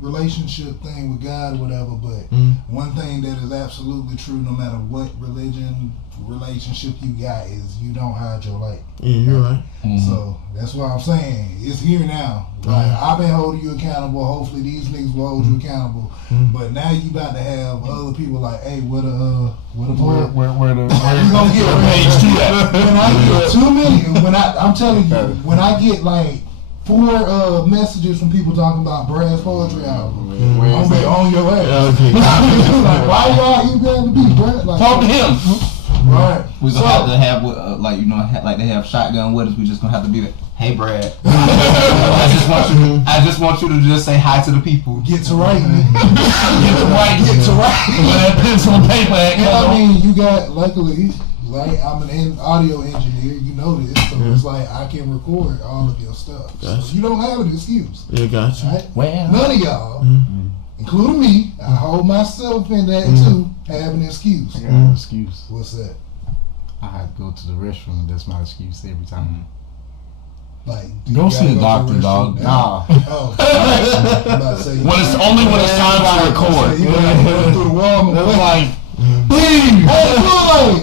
relationship thing with God or whatever, but one thing that is absolutely true, no matter what relationship you got, is you don't hide your light. Yeah, you're right. So that's why I'm saying it's here now. Like I've been holding you accountable. Hopefully these niggas will hold you accountable. But now you about to have other people like, hey, what a poet. Where You gonna get page two at? when I get too many, I'm telling you, when I get like 4 messages from people talking about Brad's poetry album, I'm gonna be on your ass. Okay. Like, why y'all even to be Brad? Like, Talk to him. Right. we're gonna have to have like they have shotgun with us. We just gonna have to be like, hey Brad, I just want you to just say hi to the people. Get to writing. Get to writing. With that pencil and paper. And I mean, you got, luckily, like, I'm an audio engineer, you know this, so it's like I can record all of your stuff. Gotcha. So you don't have an excuse. Yeah, gotcha. Right? Well. None of y'all, including me, I hold myself in that too, have an excuse. I got an excuse. What's that? I had to go to the restroom. That's my excuse every time. Like, Go you see gotta a to doctor, restroom dog. now? Nah. Oh, I'm about to say, When it's only when it's time to record. you gotta go through the wall. It's like,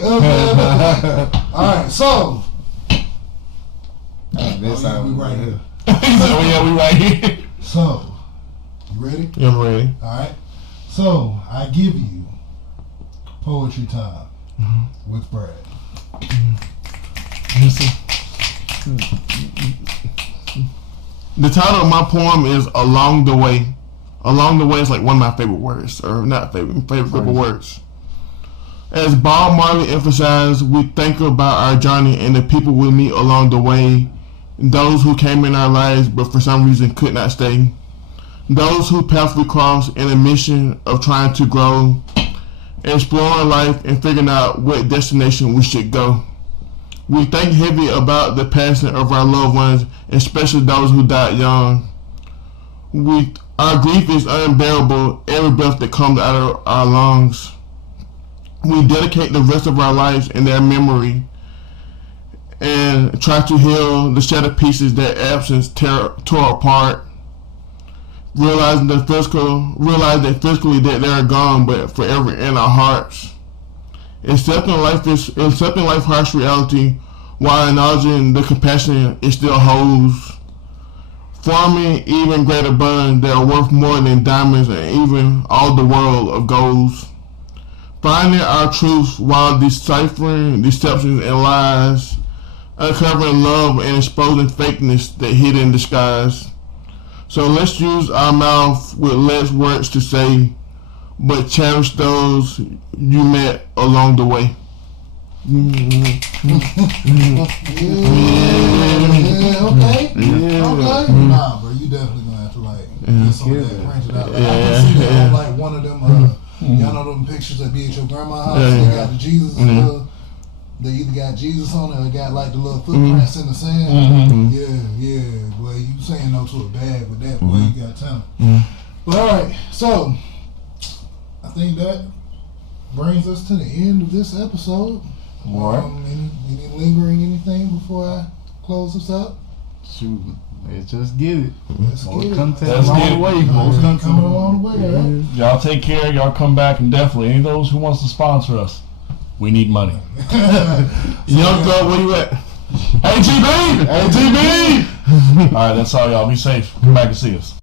Okay. Alright, so. That's Oh, how we right here. he said, well, yeah, we right here. So, you ready? Yeah, I'm ready. Alright. So, I give you poetry time with Brad. The title of my poem is Along the Way. Along the Way is like one of my favorite words, or not favorite group of words. As Bob Marley emphasized, we think about our journey and the people we meet along the way, those who came in our lives but for some reason could not stay, those whose path we crossed in a mission of trying to grow, exploring life and figuring out what destination we should go. We think heavy about the passing of our loved ones, especially those who died young. Our grief is unbearable every breath that comes out of our lungs. We dedicate the rest of our lives in their memory and try to heal the shattered pieces that absence tore apart. Realize that physically that they are gone, but forever in our hearts. Accepting life harsh reality while acknowledging the compassion it still holds. Forming even greater bonds that are worth more than diamonds and even all the world of golds. Finding our truths while deciphering deceptions and lies. Uncovering love and exposing fakeness that hid in disguise. So let's use our mouth with less words to say, but cherish those you met along the way. Yeah, okay. Okay. Nah, bro, you definitely gonna have to get some of that printed out. Like, I can see that on like one of them y'all know them pictures that be at your grandma's house. They got the Jesus they either got Jesus on it or got like the little footprints in the sand. Yeah, boy, you saying no to a bag with that, boy, you got talent. But alright, so I think that brings us to the end of this episode. Any lingering anything before I close this up? Shoot, Let's just get it. Let's More get it. content Let's along get the it. way. More Coming content. along the way, right? Y'all take care. Y'all come back and definitely any of those who wants to sponsor us, we need money. Young Thug, where you at? AGB! AGB! All right, that's all, y'all. Be safe. Come back and see us.